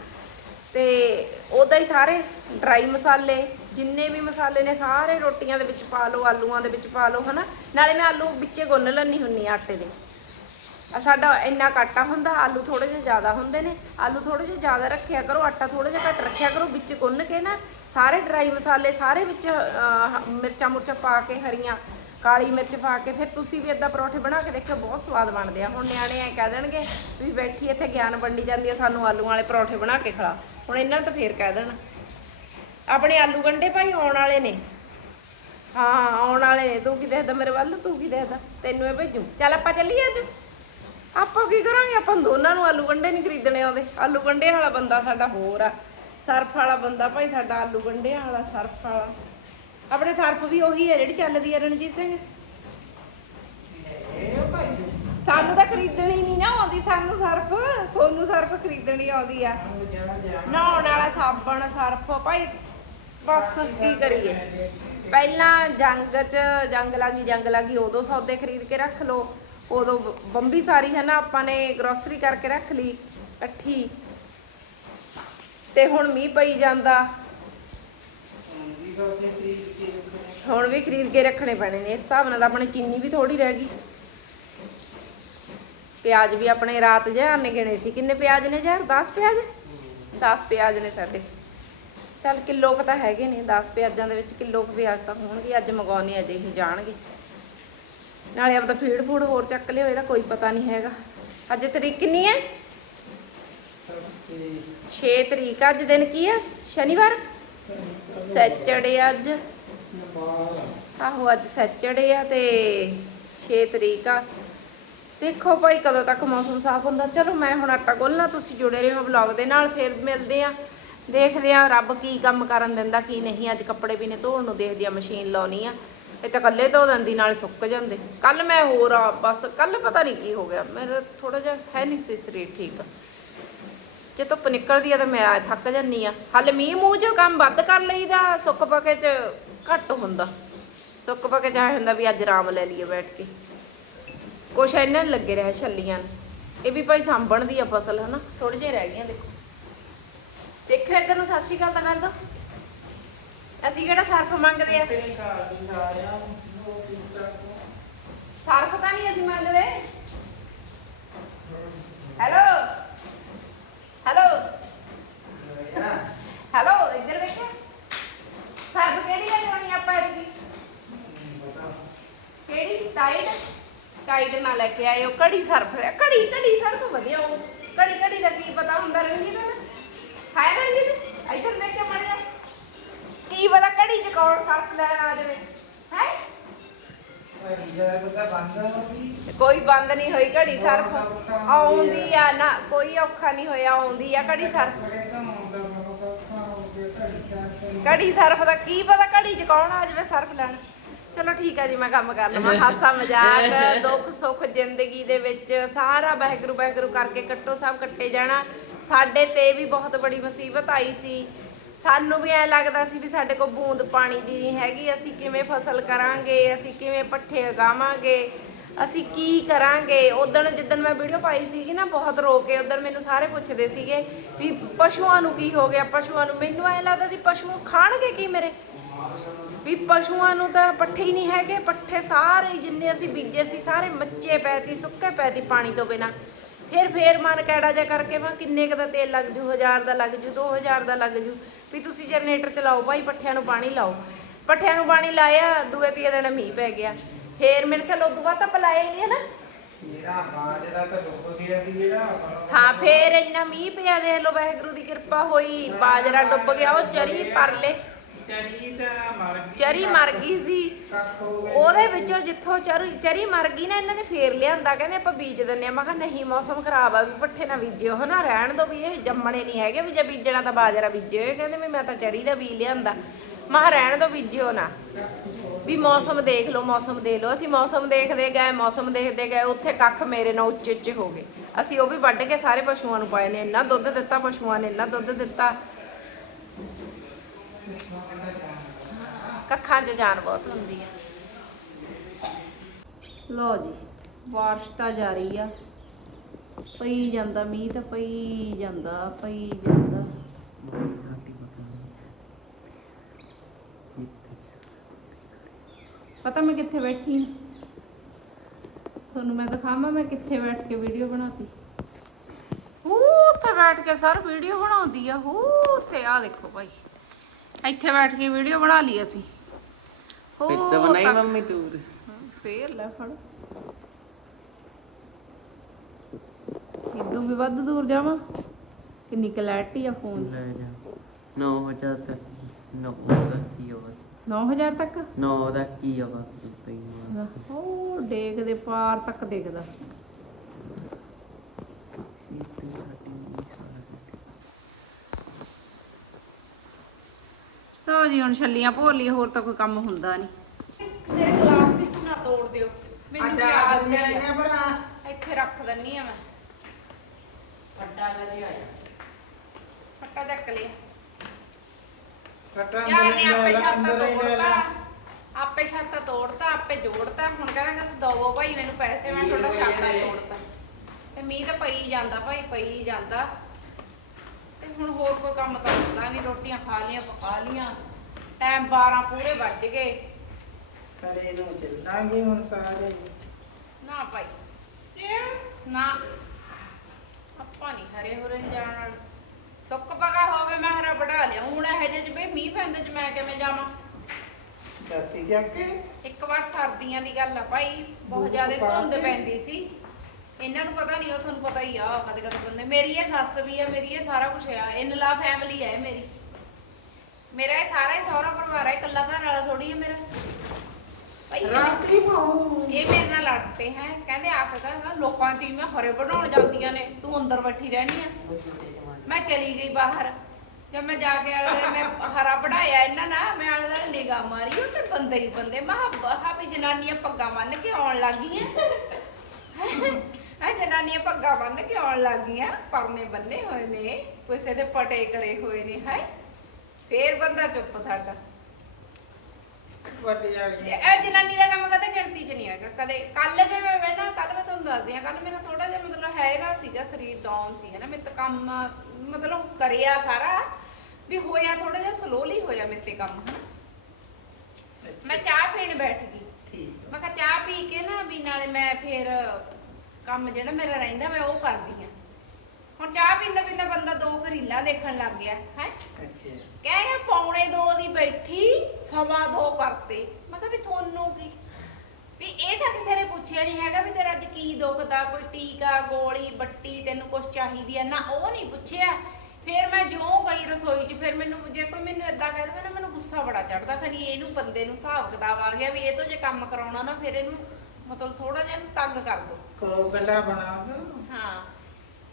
ਤੇ ਉਹਦਾ ਹੀ ਸਾਰੇ ਡਰਾਈ ਮਸਾਲੇ, ਜਿੰਨੇ ਵੀ ਮਸਾਲੇ ਨੇ, ਸਾਰੇ ਰੋਟੀਆਂ ਦੇ ਵਿੱਚ ਪਾ ਲਓ, ਆਲੂਆਂ ਦੇ ਵਿੱਚ ਪਾ ਲਓ, ਹਨਾ? ਨਾਲੇ ਮੈਂ ਆਲੂ ਵਿੱਚੇ ਗੁੰਨ ਲੈਣੀ ਹੁੰਨੀ ਆ ਆਟੇ ਦੇ। ਆ ਸਾਡਾ ਇੰਨਾ ਕਾਟਾ ਹੁੰਦਾ, ਆਲੂ ਥੋੜੇ ਜਿਹਾ ਜ਼ਿਆਦਾ ਹੁੰਦੇ ਨੇ। ਆਲੂ ਥੋੜੇ ਜਿਹਾ ਜ਼ਿਆਦਾ ਰੱਖਿਆ ਕਰੋ, ਆਟਾ ਥੋੜਾ ਜਿਹਾ ਘੱਟ ਰੱਖਿਆ ਕਰੋ, ਵਿੱਚ ਗੁੰਨ ਕੇ ਨਾ, ਸਾਰੇ ਡਰਾਈ ਮਸਾਲੇ, ਸਾਰੇ ਵਿੱਚ ਮਿਰਚਾਂ ਮੁਰਚਾਂ ਪਾ ਕੇ, ਹਰੀਆਂ ਕਾਲੀ ਮਿਰਚ ਪਾ ਕੇ, ਫਿਰ ਤੁਸੀਂ ਵੀ ਇਦਾਂ ਪਰੌਠੇ ਬਣਾ ਕੇ ਦੇਖਿਓ, ਬਹੁਤ ਸਵਾਦ ਬਣਦੇ ਆ। ਹੁਣ ਨਿਆਣੇ ਐ ਕਹਿ ਦੇਣਗੇ ਵੀ ਬੈਠੀ ਇੱਥੇ ਗਿਆਨ ਵੰਡੀ ਜਾਂਦੀ ਆ, ਸਾਨੂੰ ਆਲੂਆਂ ਵਾਲੇ ਪਰੌਠੇ ਬਣਾ ਕੇ ਖਿਲਾ। ਹੁਣ ਇਹਨਾਂ ਤਾਂ ਫੇਰ ਕਹਿ ਦੇਣਾ। ਆਪਣੇ ਆਲੂ ਗੰਡੇ ਭਾਈ ਆਉਣ ਵਾਲੇ ਨੇ। ਹਾਂ, ਆਉਣ ਵਾਲੇ ਨੇ, ਤੂੰ ਕੀ ਦੇਖਦਾ ਮੇਰੇ ਵੱਲ, ਤੂੰ ਕੀ ਦੇਖਦਾ? ਤੈਨੂੰ ਇਹ ਭੇਜੂ। ਚੱਲ ਆਪਾਂ ਚੱਲੀਏ ਅੱਜ। ਆਪਾਂ ਕੀ ਕਰਾਂਗੇ? ਆਪਾਂ ਦੋਨਾਂ ਨੂੰ ਆਲੂ ਗੰਡੇ ਨਹੀਂ ਖਰੀਦਣੇ ਆਉਂਦੇ। ਆਲੂ ਗੰਡੇ ਵਾਲਾ ਬੰਦਾ ਸਾਡਾ ਹੋਰ ਆ। ਸਰਫ ਵਾਲਾ ਬੰਦਾ ਭਾਈ ਸਾਡਾ ਆਲੂ ਗੰਡੇ ਵਾਲਾ, ਸਰਫ ਵਾਲਾ। ਆਪਣੇ ਸਰਫ ਵੀ ਉਹੀ ਹੈ ਜਿਹੜੀ ਚੱਲਦੀ ਹੈ ਰਣਜੀਤ ਸਿੰਘ। ਸਾਨੂੰ ਤਾਂ ਖਰੀਦਣੀ ਨਹੀਂ ਨਾ ਆਉਂਦੀ, ਸਾਨੂੰ ਸਰਫ ਤੁਹਾਨੂੰ ਸਰਫ ਖਰੀਦਣੀ ਆਉਂਦੀ ਆ। ਨਹਾਉਣ ਵਾਲਾ ਸਾਬਣ ਸਰਫ ਭਾਈ ਬਸ ਕੀ ਕਰੀਏ। ਪਹਿਲਾਂ ਜੰਗ 'ਚ ਜੰਗ ਲੱਗੀ ਜੰਗ ਲੱਗੀ, ਉਦੋਂ ਸੌਦੇ ਖਰੀਦ ਕੇ ਰੱਖ ਲਓ। ਉਦੋਂ ਬੰਬੀ ਸਾਰੀ ਹੈ ਨਾ, ਆਪਾਂ ਨੇ ਗਰੋਸਰੀ ਕਰਕੇ ਰੱਖ ਲਈ, ਇਕੱਠੀ। ਤੇ ਹੁਣ ਮੀਂਹ ਪਈ ਜਾਂਦਾ। ਹੁਣ ਵੀ ਖਰੀਦ ਕੇ ਰੱਖਣੇ ਪੈਣੇ ਨੇ ਇਸ ਹਿਸਾਬ ਨਾਲ ਤਾਂ ਆਪਣੇ ਚੀਨੀ ਵੀ ਥੋੜੀ ਰਹਿ ਗਈ। ਪਿਆਜ਼ ਵੀ ਆਪਣੇ ਰਾਤ ਜਿਹਾ ਨੇ ਗਿਣੇ ਸੀ ਕਿੰਨੇ ਪਿਆਜ਼ ਨੇ ਯਾਰ? 10 ਪਿਆਜ਼? 10 ਪਿਆਜ਼ ਨੇ ਸਾਡੇ। ਚੱਲ ਕਿਲੋ ਕੁ ਤਾਂ ਹੈਗੇ ਨੇ 10 ਪਿਆਜ਼ਾਂ ਦੇ ਵਿੱਚ ਕਿਲੋ ਕੁ ਪਿਆਜ਼ ਤਾਂ ਹੋਣਗੇ ਅੱਜ ਮੰਗਾਉਣੇ ਅਜੇ ਹੀ ਜਾਣਗੇ। ਨਾਲੇ ਆਪਦਾ ਫੀਡ ਫੂਡ ਹੋਰ ਚੱਕ ਲਿਓ ਇਹਦਾ ਕੋਈ ਪਤਾ ਨਹੀਂ ਹੈਗਾ। ਅੱਜ ਤਰੀਕ ਕਿੰਨੀ ਹੈ? 6 ਤਰੀਕ ਅੱਜ ਦਿਨ ਕੀ ਹੈ? ਸ਼ਨੀਵਾਰ? ਸੈਚਰਡੇ ਅੱਜ। ਆਹੋ, ਅੱਜ ਸੈਚਰਡੇ ਆ ਤੇ 6 ਤਰੀਕ ਆ। ਦੇਖੋ ਭਾਈ ਕਦੋਂ ਤੱਕ ਮੌਸਮ ਸਾਫ਼ ਹੁੰਦਾ। ਚਲੋ, ਮੈਂ ਹੁਣ ਆਟਾ ਗੁੰਨਣਾ ਤੁਸੀਂ ਜੁੜੇ ਰਹੋ ਵਲੌਗ ਦੇ ਨਾਲ, ਫਿਰ ਮਿਲਦੇ ਆ। ਦੇਖਦੇ ਆ ਰੱਬ ਕੀ ਕੰਮ ਕਰਨ ਦਿੰਦਾ, ਕੀ ਨਹੀਂ। ਅੱਜ ਕੱਪੜੇ ਵੀ ਨੇ ਧੋਣ ਨੂੰ ਦੇਖਦੀ ਆ, ਮਸ਼ੀਨ ਲਾਉਣੀ ਆ। ਇਹ ਤਾਂ ਕੱਲੇ ਧੋ ਦਿੰਦੀ, ਨਾਲ ਸੁੱਕ ਜਾਂਦੇ। ਕੱਲ ਮੈਂ ਹੋਰ ਆ, ਬਸ ਕੱਲ ਪਤਾ ਨਹੀਂ ਕੀ ਹੋ ਗਿਆ। ਮੇਰਾ ਥੋੜਾ ਜਿਹਾ ਹੈ ਨਹੀਂ ਸੀ ਸਰੀਰ ਠੀਕ। ਜੇ ਧੁੱਪ ਨਿਕਲਦੀ ਆ ਤਾਂ ਮੈਂ ਆ ਥੱਕ ਜਾਂਦੀ ਆ। ਹਾਲੇ ਮੀਂਹ ਮੂੰਹ ਚ ਕੰਮ ਵੱਧ ਕਰ ਲਈਦਾ ਸੁੱਕ ਪਕੇ ਚ ਘੱਟ ਹੁੰਦਾ? ਸੁੱਕ ਪਕੇ ਚ ਐਂ ਹੁੰਦਾ ਵੀ ਅੱਜ ਆਰਾਮ ਲੈ ਲਈਏ ਬੈਠ ਕੇ। ਕੁਛ ਇਹਨਾਂ ਨੂੰ ਲੱਗੇ ਰਿਹਾ ਛੱਲੀਆਂ। ਇਹ ਵੀ ਭਾਈ ਸਾਂਭਣ ਦੀ ਆ ਫਸਲ ਹਨਾ? ਥੋੜੇ ਜਿਹੇ ਰਹਿ ਗਈਆਂ ਦੇਖੋ। ਦੇਖੋ ਇੱਧਰ ਨੂੰ ਸਤਿ ਸ਼੍ਰੀ ਅਕਾਲ ਤਾਂ ਕਰ ਦੋ। ਅਸੀਂ ਕਿਹੜਾ ਸਰਫ ਮੰਗਦੇ ਆ? ਸਰਫ ਤਾਂ ਨਹੀਂ ਅਸੀਂ ਮੰਗਦੇ। ਹੈਲੋ? ਹੈਲੋ ਹੈਲੋ ਇੱਧਰ ਵੇਖੋ ਸਰਫ ਕਿਹੜੀ ਲੈਣੀ ਆਪਾਂ ਇਹਦੀ ਕਿਹੜੀ? ਟਾਈਡ ਟਾਈਡ ਨਾਲ ਲੈ ਕੇ ਆਇਓ ਕੜੀ ਸਰਫ ਹੈ। ਕੜੀ ਕੜੀ ਸਰਫ ਵਧੀਆ ਉਹ। ਕੜੀ ਕੜੀ ਦਾ ਕੀ ਪਤਾ ਹੁੰਦਾ ਰਣਜੀਤ ਨੂੰ ਹਾਏ ਰਣਜੀਤ ਇੱਧਰ ਦੇਖ ਕੇ ਮੜ ਜਾ ਕੀ ਪਤਾ ਕੜੀ ਚ ਕੌਣ ਸਰਫ ਲੈਣ ਆ ਜਾਵੇ। ਹੈ? ਕੋਈ ਬੰਦ ਨਹੀਂ ਹੋਈ, ਘੜੀ ਸਰਫ ਆਉਂਦੀ ਆ ਨਾ, ਕੋਈ ਔਖਾ ਨਹੀਂ ਹੋਇਆ, ਆਉਂਦੀ ਆ ਘੜੀ ਸਰਫ। ਕੜੀ ਸਰਫ ਦਾ ਕੀ ਪਤਾ ਘੜੀ ਚ ਕੌਣ ਆ ਜਾਵੇ ਸਰਫ ਲੈਣ। ਚਲੋ ਠੀਕ ਆ ਜੀ, ਮੈਂ ਕੰਮ ਕਰ ਲਵਾਂ। ਹਾਸਾ ਮਜ਼ਾਕ, ਦੁੱਖ ਸੁੱਖ ਜ਼ਿੰਦਗੀ ਦੇ ਵਿੱਚ ਸਾਰਾ ਵਾਹਿਗੁਰੂ ਵਾਹਿਗੁਰੂ ਕਰਕੇ ਕੱਟੋ ਸਭ ਕੱਟੇ ਜਾਣਾ। ਸਾਡੇ ਤੇ ਵੀ ਬਹੁਤ ਬੜੀ ਮੁਸੀਬਤ ਆਈ ਸੀ। ਸਾਨੂੰ ਵੀ ਐ ਲੱਗਦਾ ਸੀ ਵੀ ਸਾਡੇ ਕੋਲ ਬੂੰਦ ਪਾਣੀ ਦੀ ਨਹੀਂ ਹੈਗੀ, ਅਸੀਂ ਕਿਵੇਂ ਫਸਲ ਕਰਾਂਗੇ, ਅਸੀਂ ਕਿਵੇਂ ਪੱਠੇ ਉਗਾਵਾਂਗੇ, ਅਸੀਂ ਕੀ ਕਰਾਂਗੇ? ਉਦੋਂ ਜਿੱਦਣ ਮੈਂ ਵੀਡੀਓ ਪਾਈ ਸੀਗੀ ਨਾ, ਬਹੁਤ ਰੋ ਕੇ ਉਦੋਂ ਮੈਨੂੰ ਸਾਰੇ ਪੁੱਛਦੇ ਸੀਗੇ ਵੀ ਪਸ਼ੂਆਂ ਨੂੰ ਕੀ ਹੋ ਗਿਆ? ਪਸ਼ੂਆਂ ਨੂੰ ਮੈਨੂੰ ਐ ਲੱਗਦਾ ਸੀ ਪਸ਼ੂ ਖਾਣਗੇ ਕੀ ਮੇਰੇ? ਵੀ ਪਸ਼ੂਆਂ ਨੂੰ ਤਾਂ ਪੱਠੇ ਹੀ ਨਹੀਂ ਹੈਗੇ, ਪੱਠੇ ਸਾਰੇ ਜਿੰਨੇ ਅਸੀਂ ਬੀਜੇ ਸੀ, ਸਾਰੇ ਮੱਚੇ ਪਏ ਤੀ ਸੁੱਕੇ ਪਏ ਤੀ ਪਾਣੀ ਤੋਂ ਬਿਨਾ। ਫਿਰ ਫੇਰ ਮਨ ਕੈੜਾ ਜਾ ਕਰਕੇ ਵਾ ਕਿੰਨੇ ਕ ਦਾ ਤੇਲ ਲੱਗ ਜੂ 1000 ਦਾ ਲੱਗ ਜੂ 2000 ਦਾ ਲੱਗ ਜੂ ਵੀ ਤੁਸੀਂ ਜਨਰੇਟਰ ਚਲਾਓ ਭਾਈ ਪੱਠਿਆਂ ਨੂੰ ਪਾਣੀ ਲਾਓ। ਪੱਠਿਆਂ ਨੂੰ ਪਾਣੀ ਲਾਇਆ ਦੂਏ ਤੀਏ ਦਿਨ ਮੀਂਹ ਪੈ ਗਿਆ। ਫੇਰ ਮੇਰੇ ਖਿਆਲ ਉਦੋਂ ਬਾਅਦ ਤਾਂ ਪਲਾਏ ਨਹੀਂ ਹੈ ਨਾ। ਹਾਂ ਫੇਰ ਇੰਨਾ ਮੀਂਹ ਪਿਆ ਦੇਖ ਲੋ ਵਾਹਿਗੁਰੂ ਦੀ ਕਿਰਪਾ ਹੋਈ ਬਾਜਰਾ ਡੁੱਬ ਗਿਆ ਉਹ ਚਰੀ ਪਰਲੇ। ਚਰੀ ਮਰ ਗਈ ਸੀ। ਉਹਦੇ ਵਿੱਚੋਂ ਜਿੱਥੋਂ ਚਰੀ ਚਰੀ ਮਰ ਗਈ ਨਾ, ਇਹਨਾਂ ਨੇ ਫੇਰ ਲਿਆਂਦਾ। ਕਹਿੰਦੇ ਆਪਾਂ ਬੀਜ ਦਿੰਨੇ ਆ। ਮੈਂ ਕਿਹਾ, ਨਹੀਂ, ਮੌਸਮ ਖਰਾਬ ਆ, ਵੀ ਪੱਠੇ ਨਾ ਬੀਜਿਓ। ਹਨਾ ਰਹਿਣ ਦੋ ਵੀ ਇਹ ਜੰਮਣੇ ਨਹੀਂ ਹੈਗੇ ਵੀ ਜੇ ਬੀਜਣਾ ਤਾਂ ਬਾਜਰਾ ਬੀਜਿਓ। ਇਹ ਕਹਿੰਦੇ ਵੀ ਮੈਂ ਤਾਂ ਚਰੀ ਦਾ ਬੀਜ ਲਿਆਂਦਾ। ਮੈਂ ਕਿਹਾ, ਰਹਿਣ ਦੋ, ਬੀਜਿਓ ਨਾ। ਵੀ ਮੌਸਮ ਦੇਖ ਲਓ, ਮੌਸਮ ਦੇਖ ਲਓ। ਅਸੀਂ ਮੌਸਮ ਦੇਖਦੇ ਗਏ, ਮੌਸਮ ਦੇਖਦੇ ਗਏ, ਉੱਥੇ ਕੱਖ ਮੇਰੇ ਨਾਲ ਉੱਚੇ ਉੱਚੇ ਹੋ ਗਏ। ਅਸੀਂ ਉਹ ਵੀ ਵੱਢ ਕੇ ਸਾਰੇ ਪਸ਼ੂਆਂ ਨੂੰ ਪਾਏ ਨੇ। ਇੰਨਾ ਦੁੱਧ ਦਿੱਤਾ, ਪਸ਼ੂਆਂ ਨੇ ਇੰਨਾ ਦੁੱਧ ਦਿੱਤਾ। ਕੱਖਾਂ 'ਚ ਜਾਨ ਬਹੁਤ ਹੁੰਦੀ ਆ। ਲੋ ਜੀ, ਬਾਰਿਸ਼ ਤਾਂ ਜਾਰੀ ਆ। ਪਈ ਜਾਂਦਾ ਮੀਂਹ ਤਾਂ ਪਈ ਜਾਂਦਾ ਪਈ ਜਾਂਦਾ। ਪਤਾ ਮੈਂ ਕਿੱਥੇ ਬੈਠੀ ਤੁਹਾਨੂੰ ਮੈਂ ਦਿਖਾਵਾਂ, ਮੈਂ ਕਿੱਥੇ ਬੈਠ ਕੇ ਵੀਡੀਓ ਬਣਾਤੀ? ਹੂ, ਉੱਥੇ ਬੈਠ ਕੇ ਸਰ ਵੀਡੀਓ ਬਣਾਉਂਦੀ ਆ, ਹੂ, ਉੱਥੇ ਆ ਦੇਖੋ ਭਾਈ। ਇੱਥੇ ਬੈਠ ਕੇ ਵੀਡੀਓ ਬਣਾ ਲਈ ਅਸੀਂ। ਹੂ ਪਿੱਤ ਬਣਾਈ। ਮੰਮੀ ਤੂੰ। ਫੇਰ ਲੈ ਫੜ। ਇਦੋਂ ਵੀ ਵੱਧ ਦੂਰ ਜਾਵਾਂ? ਕਿੰਨੀ ਕਲੈਰਿਟੀ ਆ ਫੋਨ 'ਚ। ਲੈ ਜਾ। 9000 ਤੱਕ 90 ਦਾ ਕੀ ਹੋਵੇ 9000 ਤੱਕ? 9 ਦਾ ਕੀ ਹੋਵੇ ਉਹ ਦੇਖਦੇ ਪਾਰ ਤੱਕ ਦੇਖਦਾ। ਲਓ ਜੀ ਹੁਣ ਛੱਲੀਆਂ ਭੋਰ ਲਈ ਹੋਰ ਤਾਂ ਕੋਈ ਕੰਮ ਹੁੰਦਾ ਨਹੀਂ। ਜੇ ਗਲਾਸਿਸ ਨਾ ਤੋੜ ਦਿਓ। ਮੈਨੂੰ ਅੱਜ ਯਾਦ ਆ ਨਹੀਂ ਭਰਾ। ਆ। ਇੱਥੇ ਰੱਖ ਦਿੰਨੀ ਆ ਮੈਂ। ਪੱਟਾ ਲੱਗੇ ਆਇਆ ਫੱਟਾ ਚੱਕ ਲਿਆ। ਪੱਟਾ ਯਾਰ ਨੇ ਆਪੇ ਛਾਤਾ ਤੋੜਤਾ। ਆਪੇ ਛਾਤਾ ਤੋੜਤਾ ਆਪੇ ਜੋੜਤਾ। ਹੁਣ ਕਹਿੰਦਾ ਕਹਿੰਦਾ ਦਵੋ ਭਾਈ ਮੈਨੂੰ ਪੈਸੇ ਮੈਂ ਤੁਹਾਡਾ ਛਾਤਾ ਤੋੜਤਾ ਤੇ ਮੀਂਹ ਤਾਂ ਪਈ ਜਾਂਦਾ ਭਾਈ ਪਈ ਜਾਂਦਾ। ਹੁਣ ਹੋਰ ਕੋਈ ਕੰਮ ਤਾਂ ਹੁੰਦਾ ਨਹੀਂ ਰੋਟੀਆਂ ਖਾ ਲੀਆਂ ਪਕਾ ਲੀਆਂ ਟਾਈਮ 12 ਪੂਰੇ ਵੱਜ ਗਏ। ਕਰੇ ਨੂੰ ਚੱਲਾਂਗੇ ਹੁਣ ਸਾਰੇ। ਨਾ ਭਾਈ। ਨਾ। ਆਪਾਂ ਨਹੀਂ ਹਰੇ ਹੋਰੇ ਨੀ ਜਾਣ ਵਾਲੇ। ਸੁੱਕ ਪਗਾ ਹੋਵੇ ਮੈਂ ਹਰਾ ਵੜਾ ਲਿਆ। ਹੁਣ ਇਹ ਜਿਹੇ ਚ ਬਈ ਮੀਂਹ ਪੈਂਦੇ ਚ ਮੈਂ ਕਿਵੇਂ ਜਾਵਾਂ? ਜਾਤੀ ਚੱਕ ਕੇ। ਇੱਕ ਵਾਰ ਸਰਦੀਆਂ ਦੀ ਗੱਲ ਆ ਭਾਈ ਬਹੁਤ ਜ਼ਿਆਦਾ ਧੁੰਦ ਪੈਂਦੀ ਸੀ। ਇਹਨਾਂ ਨੂੰ ਪਤਾ ਨਹੀਂ ਉਹ ਤੁਹਾਨੂੰ ਪਤਾ ਹੀ ਆ ਕਦੇ ਕਦੇ ਬੰਦੇ ਮੇਰੀ ਇਹ ਸੱਸ ਵੀ ਆ ਮੇਰੀ ਇਹ ਸਾਰਾ ਕੁਝ ਆ ਇਹ ਨਲਾ ਫੈਮਿਲੀ ਇਹ ਮੇਰੀ। ਮੇਰਾ ਇਹ ਸਾਰਾ ਹੀ ਸਹੁਰਾ ਪਰਿਵਾਰ ਹੈ ਇਕੱਲਾ ਘਰ ਵਾਲਾ ਥੋੜੀ ਹੈ ਮੇਰਾ। ਭਾਈ ਰਸ ਵੀ ਪਾਉ ਇਹ ਮੇਰੇ ਨਾਲ ਲੜਦੇ ਹੈ ਕਹਿੰਦੇ ਆ ਕੇ ਕਹਿੰਦਾ ਲੋਕਾਂ ਦੀ ਮੈਂ ਹਰੇ ਬਣਾਉਣ ਜਾਂਦੀਆਂ ਨੇ ਤੂੰ ਅੰਦਰ ਬੈਠੀ ਰਹਿਣੀ ਆ। ਮੈਂ ਚਲੀ ਗਈ ਬਾਹਰ ਜਦ ਮੈਂ ਜਾ ਕੇ ਆਲੇ ਮੈਂ ਹਰਾ ਬਣਾਇਆ ਇਹਨਾਂ ਨਾਲ ਮੈਂ ਆਲੇ ਦੁਆਲੇ ਨਿਗਾਹ ਮਾਰੀ ਉਹ ਤੇ ਬੰਦੇ ਹੀ ਬੰਦੇ ਮੈਂ ਬਾਹਾ ਵੀ ਜਨਾਨੀਆਂ ਪੱਗਾਂ ਬੰਨ ਕੇ ਆਉਣ ਲੱਗੀਆਂ ਆ ਜਨਾਨੀਆਂ ਪੱਗਾਂ ਬੰਨ ਕੇ ਆਉਣ ਲੱਗੀਆਂ ਪਰਨੇ ਬੰਨੇ ਹੋਏ ਨੇ ਕਿਸੇ ਦੇ ਪਟੇ ਕਰੇ ਹੋਏ ਨੇ ਹੈ? ਫੇਰ ਬੰਦਾ ਚੁੱਪ ਸਾਡਾ। ਵੱਡੀ ਆ ਤੇ ਗਈ ਇਹ ਜਨਾਨੀ ਦਾ ਕੰਮ ਕਦੇ ਗਿਣਤੀ ਚ ਨਹੀਂ ਹੈਗਾ ਕਦੇ ਕੱਲ ਵੀ ਮੈਂ ਵੇਣਾ ਕੱਲ ਮੈਂ ਤੁਹਾਨੂੰ ਦੱਸਦੀ ਆ ਕੱਲ ਮੇਰਾ ਥੋੜਾ ਜਿਹਾ ਮਤਲਬ ਹੈਗਾ ਸੀਗਾ ਸਰੀਰ ਡਾਊਨ ਸੀ ਹੈ ਨਾ ਮੇਰੇ ਤੇ ਕੰਮ ਮਤਲਬ ਕਰਿਆ ਸਾਰਾ ਵੀ ਹੋਇਆ ਥੋੜਾ ਜਿਹਾ ਸਲੋਲੀ ਹੋਇਆ ਮੇਰੇ ਤੇ ਕੰਮ ਹਨਾ। ਮੈਂ ਚਾਹ ਪੀਣ ਬੈਠ ਗਈ। ਠੀਕ ਮੈਂ ਕਿਹਾ ਚਾਹ ਪੀ ਕੇ ਨਾ ਵੀ ਨਾਲੇ ਮੈਂ ਫੇਰ ਕੰਮ ਜਿਹੜਾ ਮੇਰਾ ਰਹਿੰਦਾ ਮੈਂ ਉਹ ਕਰਦੀ ਆ ਹੁਣ ਚਾਹ ਪੀਂਦਾ ਪੀਂਦਾ ਬੰਦਾ ਦੋ ਕਰੀਲਾ ਦੇਖਣ ਲੱਗ ਗਿਆ ਹੈ? ਅੱਛਾ। ਕਹਿ ਗਿਆ ਪੌਣੇ 2 ਦੀ ਬੈਠੀ ਸਵਾ 2 ਕਰਤੇ। ਮੈਂ ਕਿਹਾ ਵੀ ਤੁਹਾਨੂੰ ਕੀ? ਵੀ ਇਹ ਤਾਂ ਕਿਸੇ ਨੇ ਪੁੱਛਿਆ ਨਹੀਂ ਹੈਗਾ ਵੀ ਤੇਰਾ ਅੱਜ ਕੀ ਦੁਖਦਾ ਕੋਈ ਟੀਕਾ ਗੋਲੀ ਬੱਟੀ ਤੈਨੂੰ ਕੁਝ ਚਾਹੀਦੀ ਆ? ਨਾ ਉਹ ਨਹੀਂ ਪੁੱਛਿਆ। ਫਿਰ ਮੈਂ ਜਿਉਂ ਗਈ ਰਸੋਈ 'ਚ ਫਿਰ ਮੈਨੂੰ ਜੇ ਕੋਈ ਮੈਨੂੰ ਇਦਾਂ ਕਹਿ ਦੇਵੇ ਨਾ ਮੈਨੂੰ ਗੁੱਸਾ ਬੜਾ ਚੜਦਾ ਖਰੀ ਇਹਨੂੰ ਬੰਦੇ ਨੂੰ ਹਿਸਾਬ ਕਿਤਾਬ ਆ ਗਿਆ ਵੀ ਇਹ ਤੋਂ ਜੇ ਕੰਮ ਕਰਾਉਣਾ ਨਾ ਫਿਰ ਇਹਨੂੰ ਮਤਲਬ ਥੋੜਾ ਜਿਹਾ ਇਹਨੂੰ ਤੰਗ ਕਰ ਦੋ। ਕੋ ਗੱਲਾਂ ਬਣਾ ਦੋ। ਹਾਂ।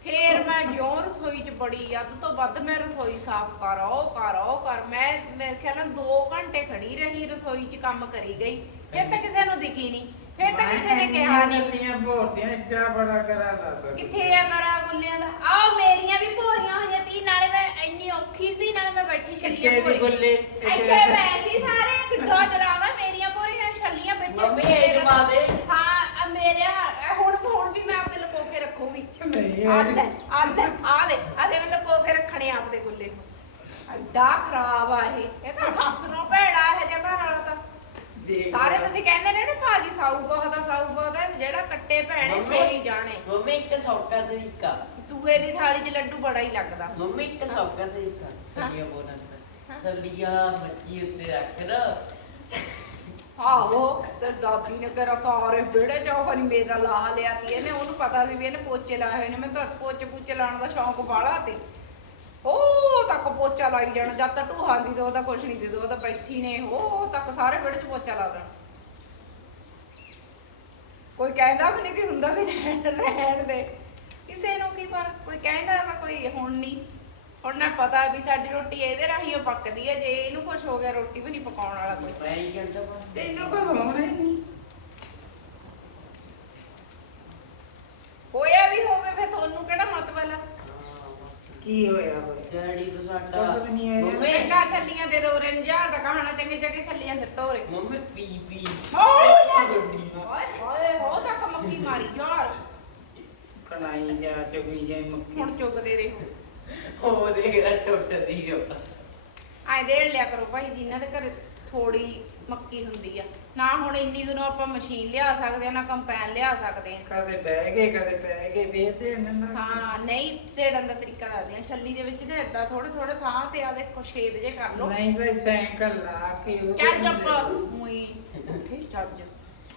ਫੇਰ ਮੈਂ ਜਿਉਂ ਰਸੋਈ 'ਚ ਬੜੀ ਅੱਧ ਤੋਂ ਵੱਧ ਮੈਂ ਰਸੋਈ ਸਾਫ਼ ਕਰ ਉਹ ਕਰ ਉਹ ਕਰ। ਮੈਂ ਮੇਰੇ ਖਿਆਲ ਨਾਲ 2 ਘੰਟੇ ਖੜੀ ਰਹੀ ਰਸੋਈ 'ਚ ਕੰਮ ਕਰੀ ਗਈ। ਫਿਰ ਤਾਂ ਕਿਸੇ ਨੂੰ ਦਿਖੀ ਨਹੀਂ। ਫਿਰ ਤਾਂ ਕਿਸੇ ਨੇ ਕਿਹਾ ਨਹੀਂ। ਨੀਆਂ ਭੋਰਦੀਆਂ ਏਡਾ ਬੜਾ ਕਰਾ ਲਾਤਾ ਕਿੱਥੇ ਆ ਕਰਾ ਗੁੱਲਿਆਂ ਦਾ? ਆ ਮੇਰੀਆਂ ਵੀ ਭੋਰੀਆਂ ਹੋਈਆਂ ਤੀ ਨਾਲੇ ਮੈਂ ਇੰਨੀ ਔਖੀ ਸੀ ਨਾਲੇ ਮੈਂ ਬੈਠੀ ਛੱਲੀਆਂ ਕਿੱਥੇ ਦੀ ਭੋਰੀ ਗੁੱਲੇ? ਇੱਥੇ ਮੈਂ ਸੀ ਸਾਰੇ ਕਿੱਡਾ ਚਲਾਗਾ ਮੇਰੀਆਂ ਭੋਰੀਆਂ ਛੱਲੀਆਂ ਵਿੱਚ ਮੰਮੀ ਇਹ ਜਮਾ ਦੇ ਹਾਂ ਆ ਮੇਰੇ ਹਾ- ਹੁਣ ਹੁਣ ਵੀ ਮੈਂ ਆਪਣੇ ਲੁਕੋ ਕੇ ਰੱਖੂਗੀ ਨਹੀਂ ਆ। ਲੈ ਆ ਲੈ ਆ ਲੈ ਆ ਦੇ ਮੈਨੂੰ ਲੁਕੋ ਕੇ ਰੱਖਣੇ ਆਪਦੇ ਗੁੱਲੇ ਐਡਾ ਖਰਾਬ ਆ ਇਹ। ਇਹ ਤਾਂ ਸੱਸ ਨੂੰ ਭੈੜਾ ਇਹ ਜਗ੍ਹਾ ਨਾਲ ਤਾਂ। ਦੇਖ ਸਾਰੇ ਤੁਸੀਂ ਕਹਿੰਦੇ ਨੇ ਨਾ ਭਾਜੀ ਸਾਊ ਬਹੁਤ ਆ ਸਾਊ ਬਹੁਤ ਆ ਜਿਹੜਾ ਕੱਟੇ ਭੈਣੇ। ਸੋਈ ਜਾਣੇ। ਮੰਮੀ ਇੱਕ ਸੌਕਾ ਤਰੀਕਾ। ਦੂਏ ਦੀ ਥਾਲੀ 'ਚ ਲੱਡੂ ਬੜਾ ਹੀ ਲੱਗਦਾ। ਮੰਮੀ ਇੱਕ ਸੌਕਾ ਤਰੀਕਾ। ਸੱਲੀਆਂ ਬੋਲਣ ਦਾ। ਸੱਲੀਆਂ ਮੱਛੀ ਉੱਤੇ ਰੱਖ ਨਾ ਆਹੋ, ਤੇ ਦਾਦੀ ਨੇ ਕਿਹਾ ਸਾਰੇ ਵਿਹੜੇ ਚ ਉਹ ਨਹੀਂ ਮੇਰਾ ਲਾਹ ਲਿਆ ਤੀ ਇਹਨੇ ਉਹਨੂੰ ਪਤਾ ਸੀ ਵੀ ਇਹਨੇ ਪੋਚੇ ਲਾਏ ਹੋਏ ਨੇ ਮੈਂ ਤਾਂ ਪੋਚੇ ਪੂਚੇ ਲਾਉਣ ਦਾ ਸ਼ੌਂਕ ਬਾਲਾ ਤੇ ਉਹ ਤੱਕ ਪੋਚਾ ਲਾਈ ਜਾਣਾ, ਜਦ ਤੱਕ ਢੂਹਾਂ ਦੀ ਦੋ ਉਹਦਾ ਕੁਛ ਨਹੀਂ ਦੇ ਦੋ ਉਹਦਾ ਬੈਠੀ ਨੇ, ਉਹ ਤੱਕ ਸਾਰੇ ਵਿਹੜੇ ਚ ਪੋਚਾ ਲਾ ਦੇਣਾ। ਕੋਈ ਕਹਿੰਦਾ ਵੀ ਨਹੀਂ ਕਿ ਹੁੰਦਾ ਵੀ ਰਹਿਣ ਰਹਿਣ ਦੇ। ਕਿਸੇ ਨੂੰ ਕੀ ਪਰ ਕੋਈ ਕਹਿੰਦਾ ਤਾਂ ਕੋਈ ਹੁਣ ਨਹੀਂ ਹੁਣ ਨਾ ਪਤਾ ਵੀ ਸਾਡੀ ਰੋਟੀ ਇਹਦੇ ਰਾਹੀਂ ਓ ਪੱਕਦੀ ਹੈ ਜੇ ਇਹਨੂੰ ਕੁਝ ਹੋ ਗਿਆ ਰੋਟੀ ਵੀ ਨਹੀਂ ਪਕਾਉਣ ਵਾਲਾ ਕੋਈ। ਮੈਂ ਹੀ ਕਹਿੰਦਾ ਬਸ ਤੈਨੂੰ ਕੁਝ ਹੋਣਾ ਹੀ ਨਹੀਂ। ਹੋਇਆ ਵੀ ਹੋਵੇ ਫਿਰ ਤੁਹਾਨੂੰ ਕਿਹੜਾ ਮਤਲਬ ਆ ਕੀ ਹੋਇਆ ਹੋਇਆ? ਡੈਡੀ ਤੋਂ ਸਾਡਾ ਕੁਛ ਵੀ ਨਹੀਂ ਹੋਇਆ। ਮੰਮੀ ਚੰਗਾ ਛੱਲੀਆਂ ਦੇ ਦੋ ਰੰਜਾਰ ਦਾ ਕਹਾਣਾ ਚੰਗੇ ਚੰਗੇ ਛੱਲੀਆਂ ਸੱਟੋ ਰੇ ਮੰਮੀ ਪੀ ਪੀ। ਹੋਏ ਗੱਡੀ ਹੋਏ ਹੋ ਤੱਕ ਮੱਕੀ ਮਾਰੀ ਯਾਰ। ਕਣਾਈ ਜਾ ਚੁਗੀ ਜਾ ਮੱਕੀ। ਹੁਣ ਚੁਗਦੇ ਰਹੋ। ਹੋ ਦੇਗਾ ਟੁੱਟਦੀ ਜੋ ਆਏ ਦੇੜ ਲਿਆ ਕਰੋ ਭਾਈ ਜਿਨ੍ਹਾਂ ਦੇ ਘਰੇ ਥੋੜੀ ਮੱਕੀ ਹੁੰਦੀ ਆ। ਨਾ ਹੁਣ ਇੰਨੀ ਨੂੰ ਆਪਾਂ ਮਸ਼ੀਨ ਲਿਆ ਸਕਦੇ ਆ ਨਾ ਕੰਪੈਨ ਲਿਆ ਸਕਦੇ ਆ। ਕਦੇ ਬਹਿ ਗਏ ਕਦੇ ਪੈ ਗਏ ਵੇਚਦੇ ਨੇ ਹਾਂ ਨਹੀਂ ਤੇੜਨ ਦਾ ਤਰੀਕਾ ਦੱਸਦੀ ਆ। ਛੱਲੀ ਦੇ ਵਿੱਚ ਨਾ ਏਦਾਂ ਥੋੜੇ ਥੋੜੇ ਥਾਂ ਤੇ ਆ ਦੇਖੋ ਛੇਦ ਜੇ ਕਰ ਲਓ। ਨਹੀਂ ਭਾਈ ਸਾਈਕਲ ਲਾ ਕੇ ਉਹਦੇ ਚੱਲ ਜੱਪ ਮੂਈ ਚੱਜ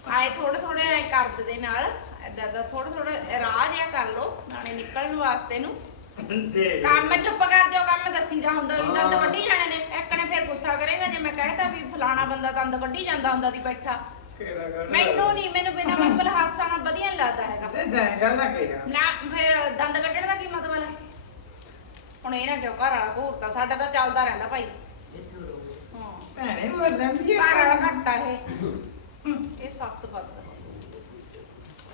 ਆਏ ਥੋੜੇ ਥੋੜੇ ਐ ਕਰਦ ਦੇ ਨਾਲ। ਏਦਾਂ ਦਾ ਥੋੜੇ ਥੋੜੇ ਰਾਹ ਜਿਹਾ ਕਰ ਲਓ ਨਾਲੇ ਨਿਕਲਣ ਵਾਸਤੇ ਨੂੰ। ਦੇ ਕੰਮ ਚੁੱਪ ਕਰ ਜਾਓ ਕੰਮ ਦੱਸੀਦਾ ਹੁੰਦਾ ਵੀ ਦੰਦ ਕੱਢੀ ਜਾਣੇ ਨੇ। ਇੱਕ ਨੇ ਫਿਰ ਗੁੱਸਾ ਕਰੇਗਾ ਜੇ ਮੈਂ ਕਹਿਤਾ ਵੀ ਫਲਾਣਾ ਬੰਦਾ ਦੰਦ ਕੱਢੀ ਜਾਂਦਾ ਹੁੰਦਾ ਦੀ ਬੈਠਾ। ਕਿਹੜਾ ਗੱਲ ਮੈਨੂੰ ਨਹੀਂ ਮੈਨੂੰ ਬਿਨਾਂ ਮਤਲਬ ਹਾਸਾ ਨਾ ਵਧੀਆ ਨਹੀਂ ਲੱਗਦਾ ਹੈਗਾ। ਤੇ ਸਾਈਕਲ ਨਾ ਕਿਹਾ ਨਾ ਫਿਰ ਦੰਦ ਕੱਢਣ ਦਾ ਕੀ ਮਤਲਬ ਹੈ ਹੁਣ ਇਹ ਨਾ ਕਿਉਂ ਘਰ ਵਾਲਾ ਘੂਰਤਾ ਸਾਡਾ ਤਾਂ ਚੱਲਦਾ ਰਹਿੰਦਾ ਭਾਈ। ਹਾਂ। ਭੈਣੇ ਮਰਦਨ ਦੀ ਘਰ ਵਾਲਾ ਘੱਟਾ ਇਹ। ਇਹ ਸੱਸ ਪੱਤ।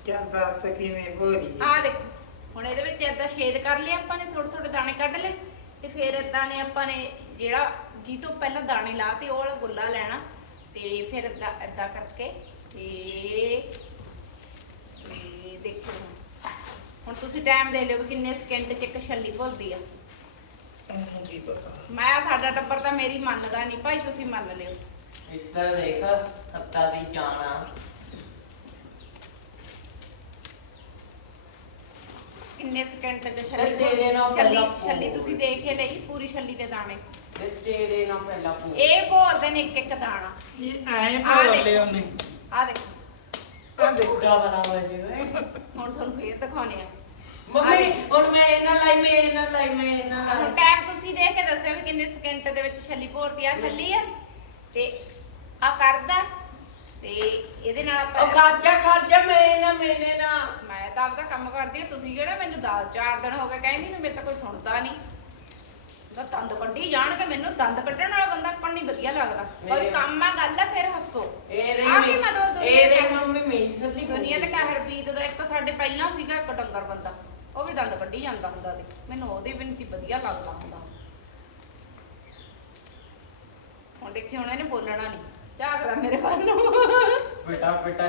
ਕਿਆ ਦੱਸ ਕਿਵੇਂ ਬੋਰੀ ਆ? ਦੇਖ। ਹੁਣ ਇਹਦੇ ਵਿੱਚ ਏਦਾਂ ਛੇਦ ਕਰ ਲਿਆ ਆਪਾਂ ਨੇ ਥੋੜੇ ਥੋੜੇ ਦਾਣੇ ਕੱਢ ਲਏ ਤੇ ਫਿਰ ਏਦਾਂ ਨੇ ਆਪਾਂ ਨੇ ਜਿਹੜਾ ਜੀ ਤੋਂ ਪਹਿਲਾਂ ਦਾਣੇ ਲਾ ਤੇ ਉਹ ਵਾਲਾ ਗੁੱਲਾ ਲੈਣਾ ਤੇ ਫਿਰ ਏਦਾਂ ਏਦਾਂ ਕਰਕੇ ਤੇ ਦੇਖੋ ਹੁਣ। ਤੁਸੀਂ ਟਾਈਮ ਦੇ ਲਿਓ ਕਿੰਨੇ ਸਕਿੰਟ ਚ ਇੱਕ ਛੱਲੀ ਭੁੱਲਦੀ ਆ। ਮੈਂ ਸਾਡਾ ਟੱਬਰ ਤਾਂ ਮੇਰੀ ਮੰਨਦਾ ਨਹੀਂ, ਭਾਈ ਤੁਸੀਂ ਮੰਨ ਲਿਓ। ਇੱਧਰ ਦੇਖ, ਸੱਤਾ ਦੀ ਜਾਣਾ ਕਿੰਨੇ ਸਕਿੰਟ ਇਹ ਛੱਲੀ ਤੇਰੇ ਨਾਲ ਛੱਲੀ ਪਹਿਲਾਂ ਛੱਲੀ ਤੁਸੀਂ ਦੇਖ ਹੀ ਲਈ ਪੂਰੀ ਛੱਲੀ ਦੇ ਦਾਣੇ। ਤੇ ਤੇਰੇ ਨਾਲ ਪਹਿਲਾਂ ਇਹ ਭੋਰਦੇ ਨੇ ਇੱਕ ਇੱਕ ਦਾਣਾ। ਇਹ ਐ ਆ ਬੋਲ ਦੇਖ। ਲਿਓ ਨੇ ਆ ਦੇਖੋ। ਆ ਦੇਖ। ਬੁੱਢਾ ਬਣਾ ਵਜੇ ਹੁਣ ਤੁਹਾਨੂੰ ਫੇਰ ਦਿਖਾਉਣੇ ਆ। ਮੰਮੀ ਹੁਣ ਮੈਂ ਇਹਨਾਂ ਲਾਈ ਮੈਂ ਇਹਨਾਂ ਲਾਈ ਮੈਂ ਇਹਨਾਂ ਲਾਈ। ਟਾਈਮ ਤੁਸੀਂ ਦੇਖ ਕੇ ਦੱਸਿਓ ਵੀ ਕਿੰਨੇ ਸਕਿੰਟ ਦੇ ਵਿੱਚ ਛੱਲੀ ਭੋਰਤੀ ਆ। ਛੱਲੀ ਆ। ਤੇ ਆ ਕਰਦਾ। ਤੇ ਇਹਦੇ ਨਾਲ ਉਹ ਆਪਾਂ ਕਾਜਾ ਕਾਜਾ ਮੈਂ ਇਹਨਾਂ ਮੈਨੇ ਨਾ ਮੈਂ ਤਾਂ ਆਪਦਾ ਕੰਮ ਕਰਦੀ ਆ ਤੁਸੀਂ ਕਿਹੜਾ ਮੈਨੂੰ ਦਾਲ ਚਾਰ ਦਿਨ ਹੋ ਗਏ ਕਹਿੰਦੀ ਨੂੰ ਮੇਰੇ ਤਾਂ ਕੋਈ ਸੁਣਦਾ ਨਹੀਂ। ਤਾਂ ਦੰਦ ਕੱਢੀ ਜਾਣਗੇ ਮੈਨੂੰ ਦੰਦ ਕੱਢਣ ਵਾਲਾ ਬੰਦਾ ਪੜਨੀ ਵਧੀਆ ਲੱਗਦਾ। ਕੋਈ ਕੰਮ ਆ ਗੱਲ ਆ ਫਿਰ ਹੱਸੋ। ਇਹਦੇ ਆ ਕੀ ਮਤਲਬ ਦੁਨੀਆ ਇਹਦੇ ਦਾ? ਮੰਮੀ ਮੇਰੀ ਛੱਲੀ ਦੁਨੀਆ ਤੇ ਕਹਿਰ ਬੀਤ ਦਾ ਇੱਕ ਸਾਡੇ ਪਹਿਲਾਂ ਸੀਗਾ ਇੱਕ ਡੰਗਰ ਬੰਦਾ। ਉਹ ਵੀ ਦੰਦ ਕੱਢੀ ਜਾਂਦਾ ਹੁੰਦਾ ਸੀ। ਮੈਨੂੰ ਉਹਦੀ ਵੀ ਨਹੀਂ ਸੀ ਵਧੀਆ ਲੱਗਦਾ ਹੁੰਦਾ। ਹੁਣ ਦੇਖੀ ਹੁਣ ਇਹਨੇ ਬੋਲਣਾ ਨਹੀਂ ਝਾਕਦਾ ਮੇਰੇ ਵੱਲ ਨੂੰ। ਬੇਟਾ ਬੇਟਾ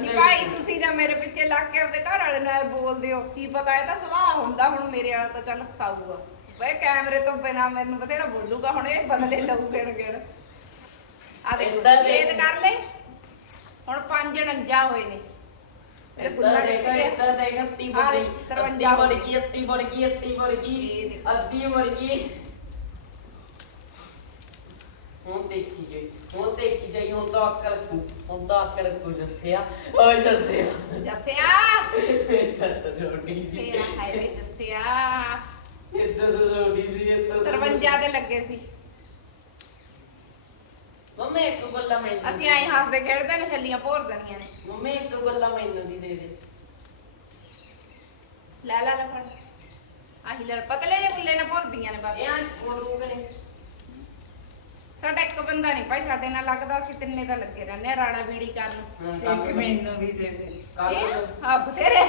ਨਹੀਂ ਭਾਈ ਤੁਸੀਂ ਨਾ ਮੇਰੇ ਪਿੱਛੇ ਲੱਗ ਕੇ ਆਪਦੇ ਘਰ ਵਾਲੇ ਨਾਲ ਬੋਲਦੇ ਹੋ। ਕੀ ਪਤਾ ਇਹ ਤਾਂ ਸੁਭਾਅ ਹੁੰਦਾ ਹੁਣ ਮੇਰੇ ਵਾਲਾ ਤਾਂ ਚੱਲ ਫਸਾਊਗਾ। ਵੇ ਕੈਮਰੇ ਤੋਂ ਬਿਨਾ ਮੈਨੂੰ ਬਥੇਰਾ ਬੋਲੂਗਾ ਹੁਣ ਇਹ ਬਦਲੇ ਲਊ ਗੇੜ ਗੇੜ ਆ ਦੇਖੋ ਏਦਾਂ ਦੇ- ਛੇਦ ਕਰ ਲੈ। ਹੁਣ ਪੰਜ 49 ਹੋਏ ਨੇ। ਮੇਰੇ ਇੱਧਰ ਗੁੱਲਾ ਦੇਖ ਕਿੱਥੇ ਆ? ਇੱਧਰ ਦੇਖ ਅੱਤੀ ਆਹ ਬੜੀ ਦੇਖ, ਅੱਤੀ ਤਰਵੰਜਾ ਬੜ ਗਈ। ਅੱਤੀ ਬੜ ਗਈ ਅੱਤੀ ਬੜ ਇਹ ਗਈ ਦੇਖ। ਅੱਤੀ ਬੜ ਗਈ ਹੁਣ ਦੇਖੀ ਜਾਈ ਹੁਣ ਦੇਖੀ ਜਾਈ ਹੁਣ ਤਾਂ ਅਕਲ ਕੋ ਹੁਣ ਤਾਂ ਅਕਲ ਕੋ ਜੱਸਿਆ ਓਏ ਜੱਸਿਆ। ਜੱਸਿਆ। ਇੱਧਰ ਤਾਂ ਰੋਟੀ ਦੀ। ਤੇਰਾ ਹਾਏ ਵੇ ਜੱਸਿਆ। ਇੱਧਰ ਤਾਂ ਰੋਟੀ ਦੀ ਇੱਧਰ ਤਾਂ 53 ਦੇ। ਲੱਗੇ ਸੀ। ਮੰਮੀ ਇੱਕ ਬੱਲਾ ਮੈਨੂੰ ਅਸੀਂ ਆਏ ਹੱਸਦੇ ਖੇਡਦੇ ਨੇ ਛੱਲੀਆਂ ਭੋਰ ਦੇਣੀਆਂ ਨੇ। ਮੰਮੀ ਇੱਕ ਬੱਲਾ ਮੈਨੂੰ ਦੀ ਦੇ ਦੇ। ਲੈ ਲੈ ਲੈ ਫੜ। ਆਹੀ ਲੈ ਪਤਲੇ ਜਿਹੇ ਗੁੱਲੇ ਨਾਲ ਭੁਰਦੀਆਂ ਨੇ ਬਸ ਇਹ ਮੋੜੂ ਕਰੇ ਸਾਡਾ ਇੱਕ ਬੰਦਾ ਨਹੀਂ ਭਾਈ ਸਾਡੇ ਨਾਲ ਲੱਗਦਾ ਅਸੀਂ ਤਿੰਨੇ ਤਾਂ ਲੱਗੇ ਰਹਿੰਦੇ ਆ ਰਾੜਾ ਬੀੜੀ ਕਰਨ। ਇੱਕ ਮੈਨੂੰ ਵੀ ਦੇ ਦੇ। ਇਹ ਆ ਬਥੇਰੇ।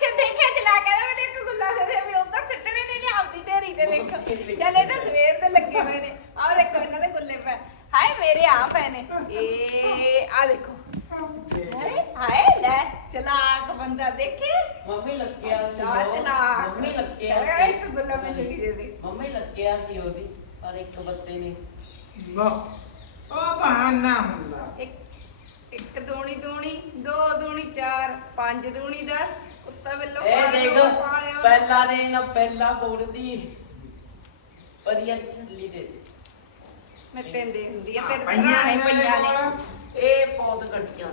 ਕਿ ਦੇਖਿਆ ਚਲਾ ਕੇ ਨਾ ਮੈਨੂੰ ਇੱਕ ਗੁੱਲਾ ਦੇ ਦੇ ਵੀ ਉੱਧਰ ਸਿੱਟਣੇ ਨੇ ਨਹੀਂ ਆਪਦੀ ਢੇਰੀ ਤੇ ਦੇਖੋ। ਚੱਲ ਇਹ ਤਾਂ ਸਵੇਰ ਦੇ ਲੱਗੇ ਹੋਏ ਨੇ। ਆਹ ਦੇਖੋ ਇਹਨਾਂ ਦੇ ਗੁੱਲੇ ਪੈ। ਹਾਏ ਮੇਰੇ ਆ ਪੈ ਨੇ। ਇਹ ਆ ਦੇਖੋ। ਹਾਏ ਹਾਏ ਲੈ ਚਲਾਕ ਬੰਦਾ ਦੇਖੇ? ਮੰਮੀ ਲੱਗਿਆ ਸੀ ਉਹ। ਚਲਾਕ। ਮੰਮੀ ਲੱਗਿਆ ਸੀ। ਇੱਕ ਗੁੱਲਾ ਮੈਨੂੰ ਵੀ ਦੇ ਦੇ ਮੰਮੀ ਲੱਗਿਆ ਸੀ ਉਹਦੀ ਪਰ ਇੱਕ ਬੱਤੇ ਨੇ। ਲੋ ਉਹ ਬਹਾਨਾ ਹੁੰਦਾ ਇੱਕ ਇੱਕ ਦੂਣੀ ਦੂਣੀ ਦੋ ਦੂਣੀ ਚਾਰ ਪੰਜ ਦੂਣੀ 10 ਕੁੱਤਾ ਵੱਲੋਂ ਇਹ ਪਾਲਿਓ, ਦੇਖ ਪਾਲਿਓ। ਪਹਿਲਾ ਦੇ ਨਾ ਪਹਿਲਾ ਬੋੜਦੀ ਵਧੀਆ ਛੱਲੀ ਦੇ ਦੇ। ਮੈਂ ਪੈਂਦੇ ਹੁੰਦੀ ਆ ਤੇਰੇ ਪਈਆਂ ਸਰਾਣੇ ਨੇ ਪਈਆਂ ਨੇ ਕੋਲ। ਇਹ ਬਹੁਤ ਘਟੀਆਂ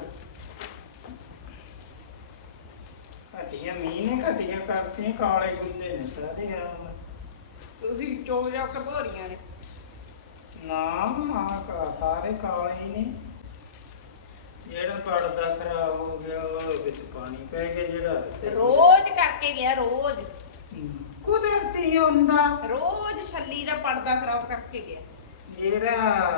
ਘਟੀਆਂ ਮੀਂਹ ਨੇ ਘਟੀਆਂ ਕਰਤੀਆਂ ਕਾਲੇ ਗੁੱਲੇ ਨੇ ਸਾਰੇ ਗਾਮ ਤੁਸੀਂ ਚੋਕ ਜਾ ਕੇ ਭੋਰੀਆਂ ਨੇ ਨਾ ਆ ਕਾ ਸਾਰੇ ਕਾਲੇ ਹੀ ਨੇ। ਜਿਹੜਾ ਪੜਦਾ ਖਰਾਬ ਹੋ ਗਿਆ ਉਹ ਵਿੱਚ ਪਾਣੀ ਪੈ ਗਿਆ ਜਿਹੜਾ ਤੇ ਰੋਜ਼ ਕਰਕੇ ਗਿਆ ਰੋਜ਼। ਕੁਦਰਤੀ ਹੁੰਦਾ। ਰੋਜ਼ ਛੱਲੀ ਦਾ ਪਰਦਾ ਖਰਾਬ ਕਰਕੇ ਗਿਆ। ਜਿਹੜਾ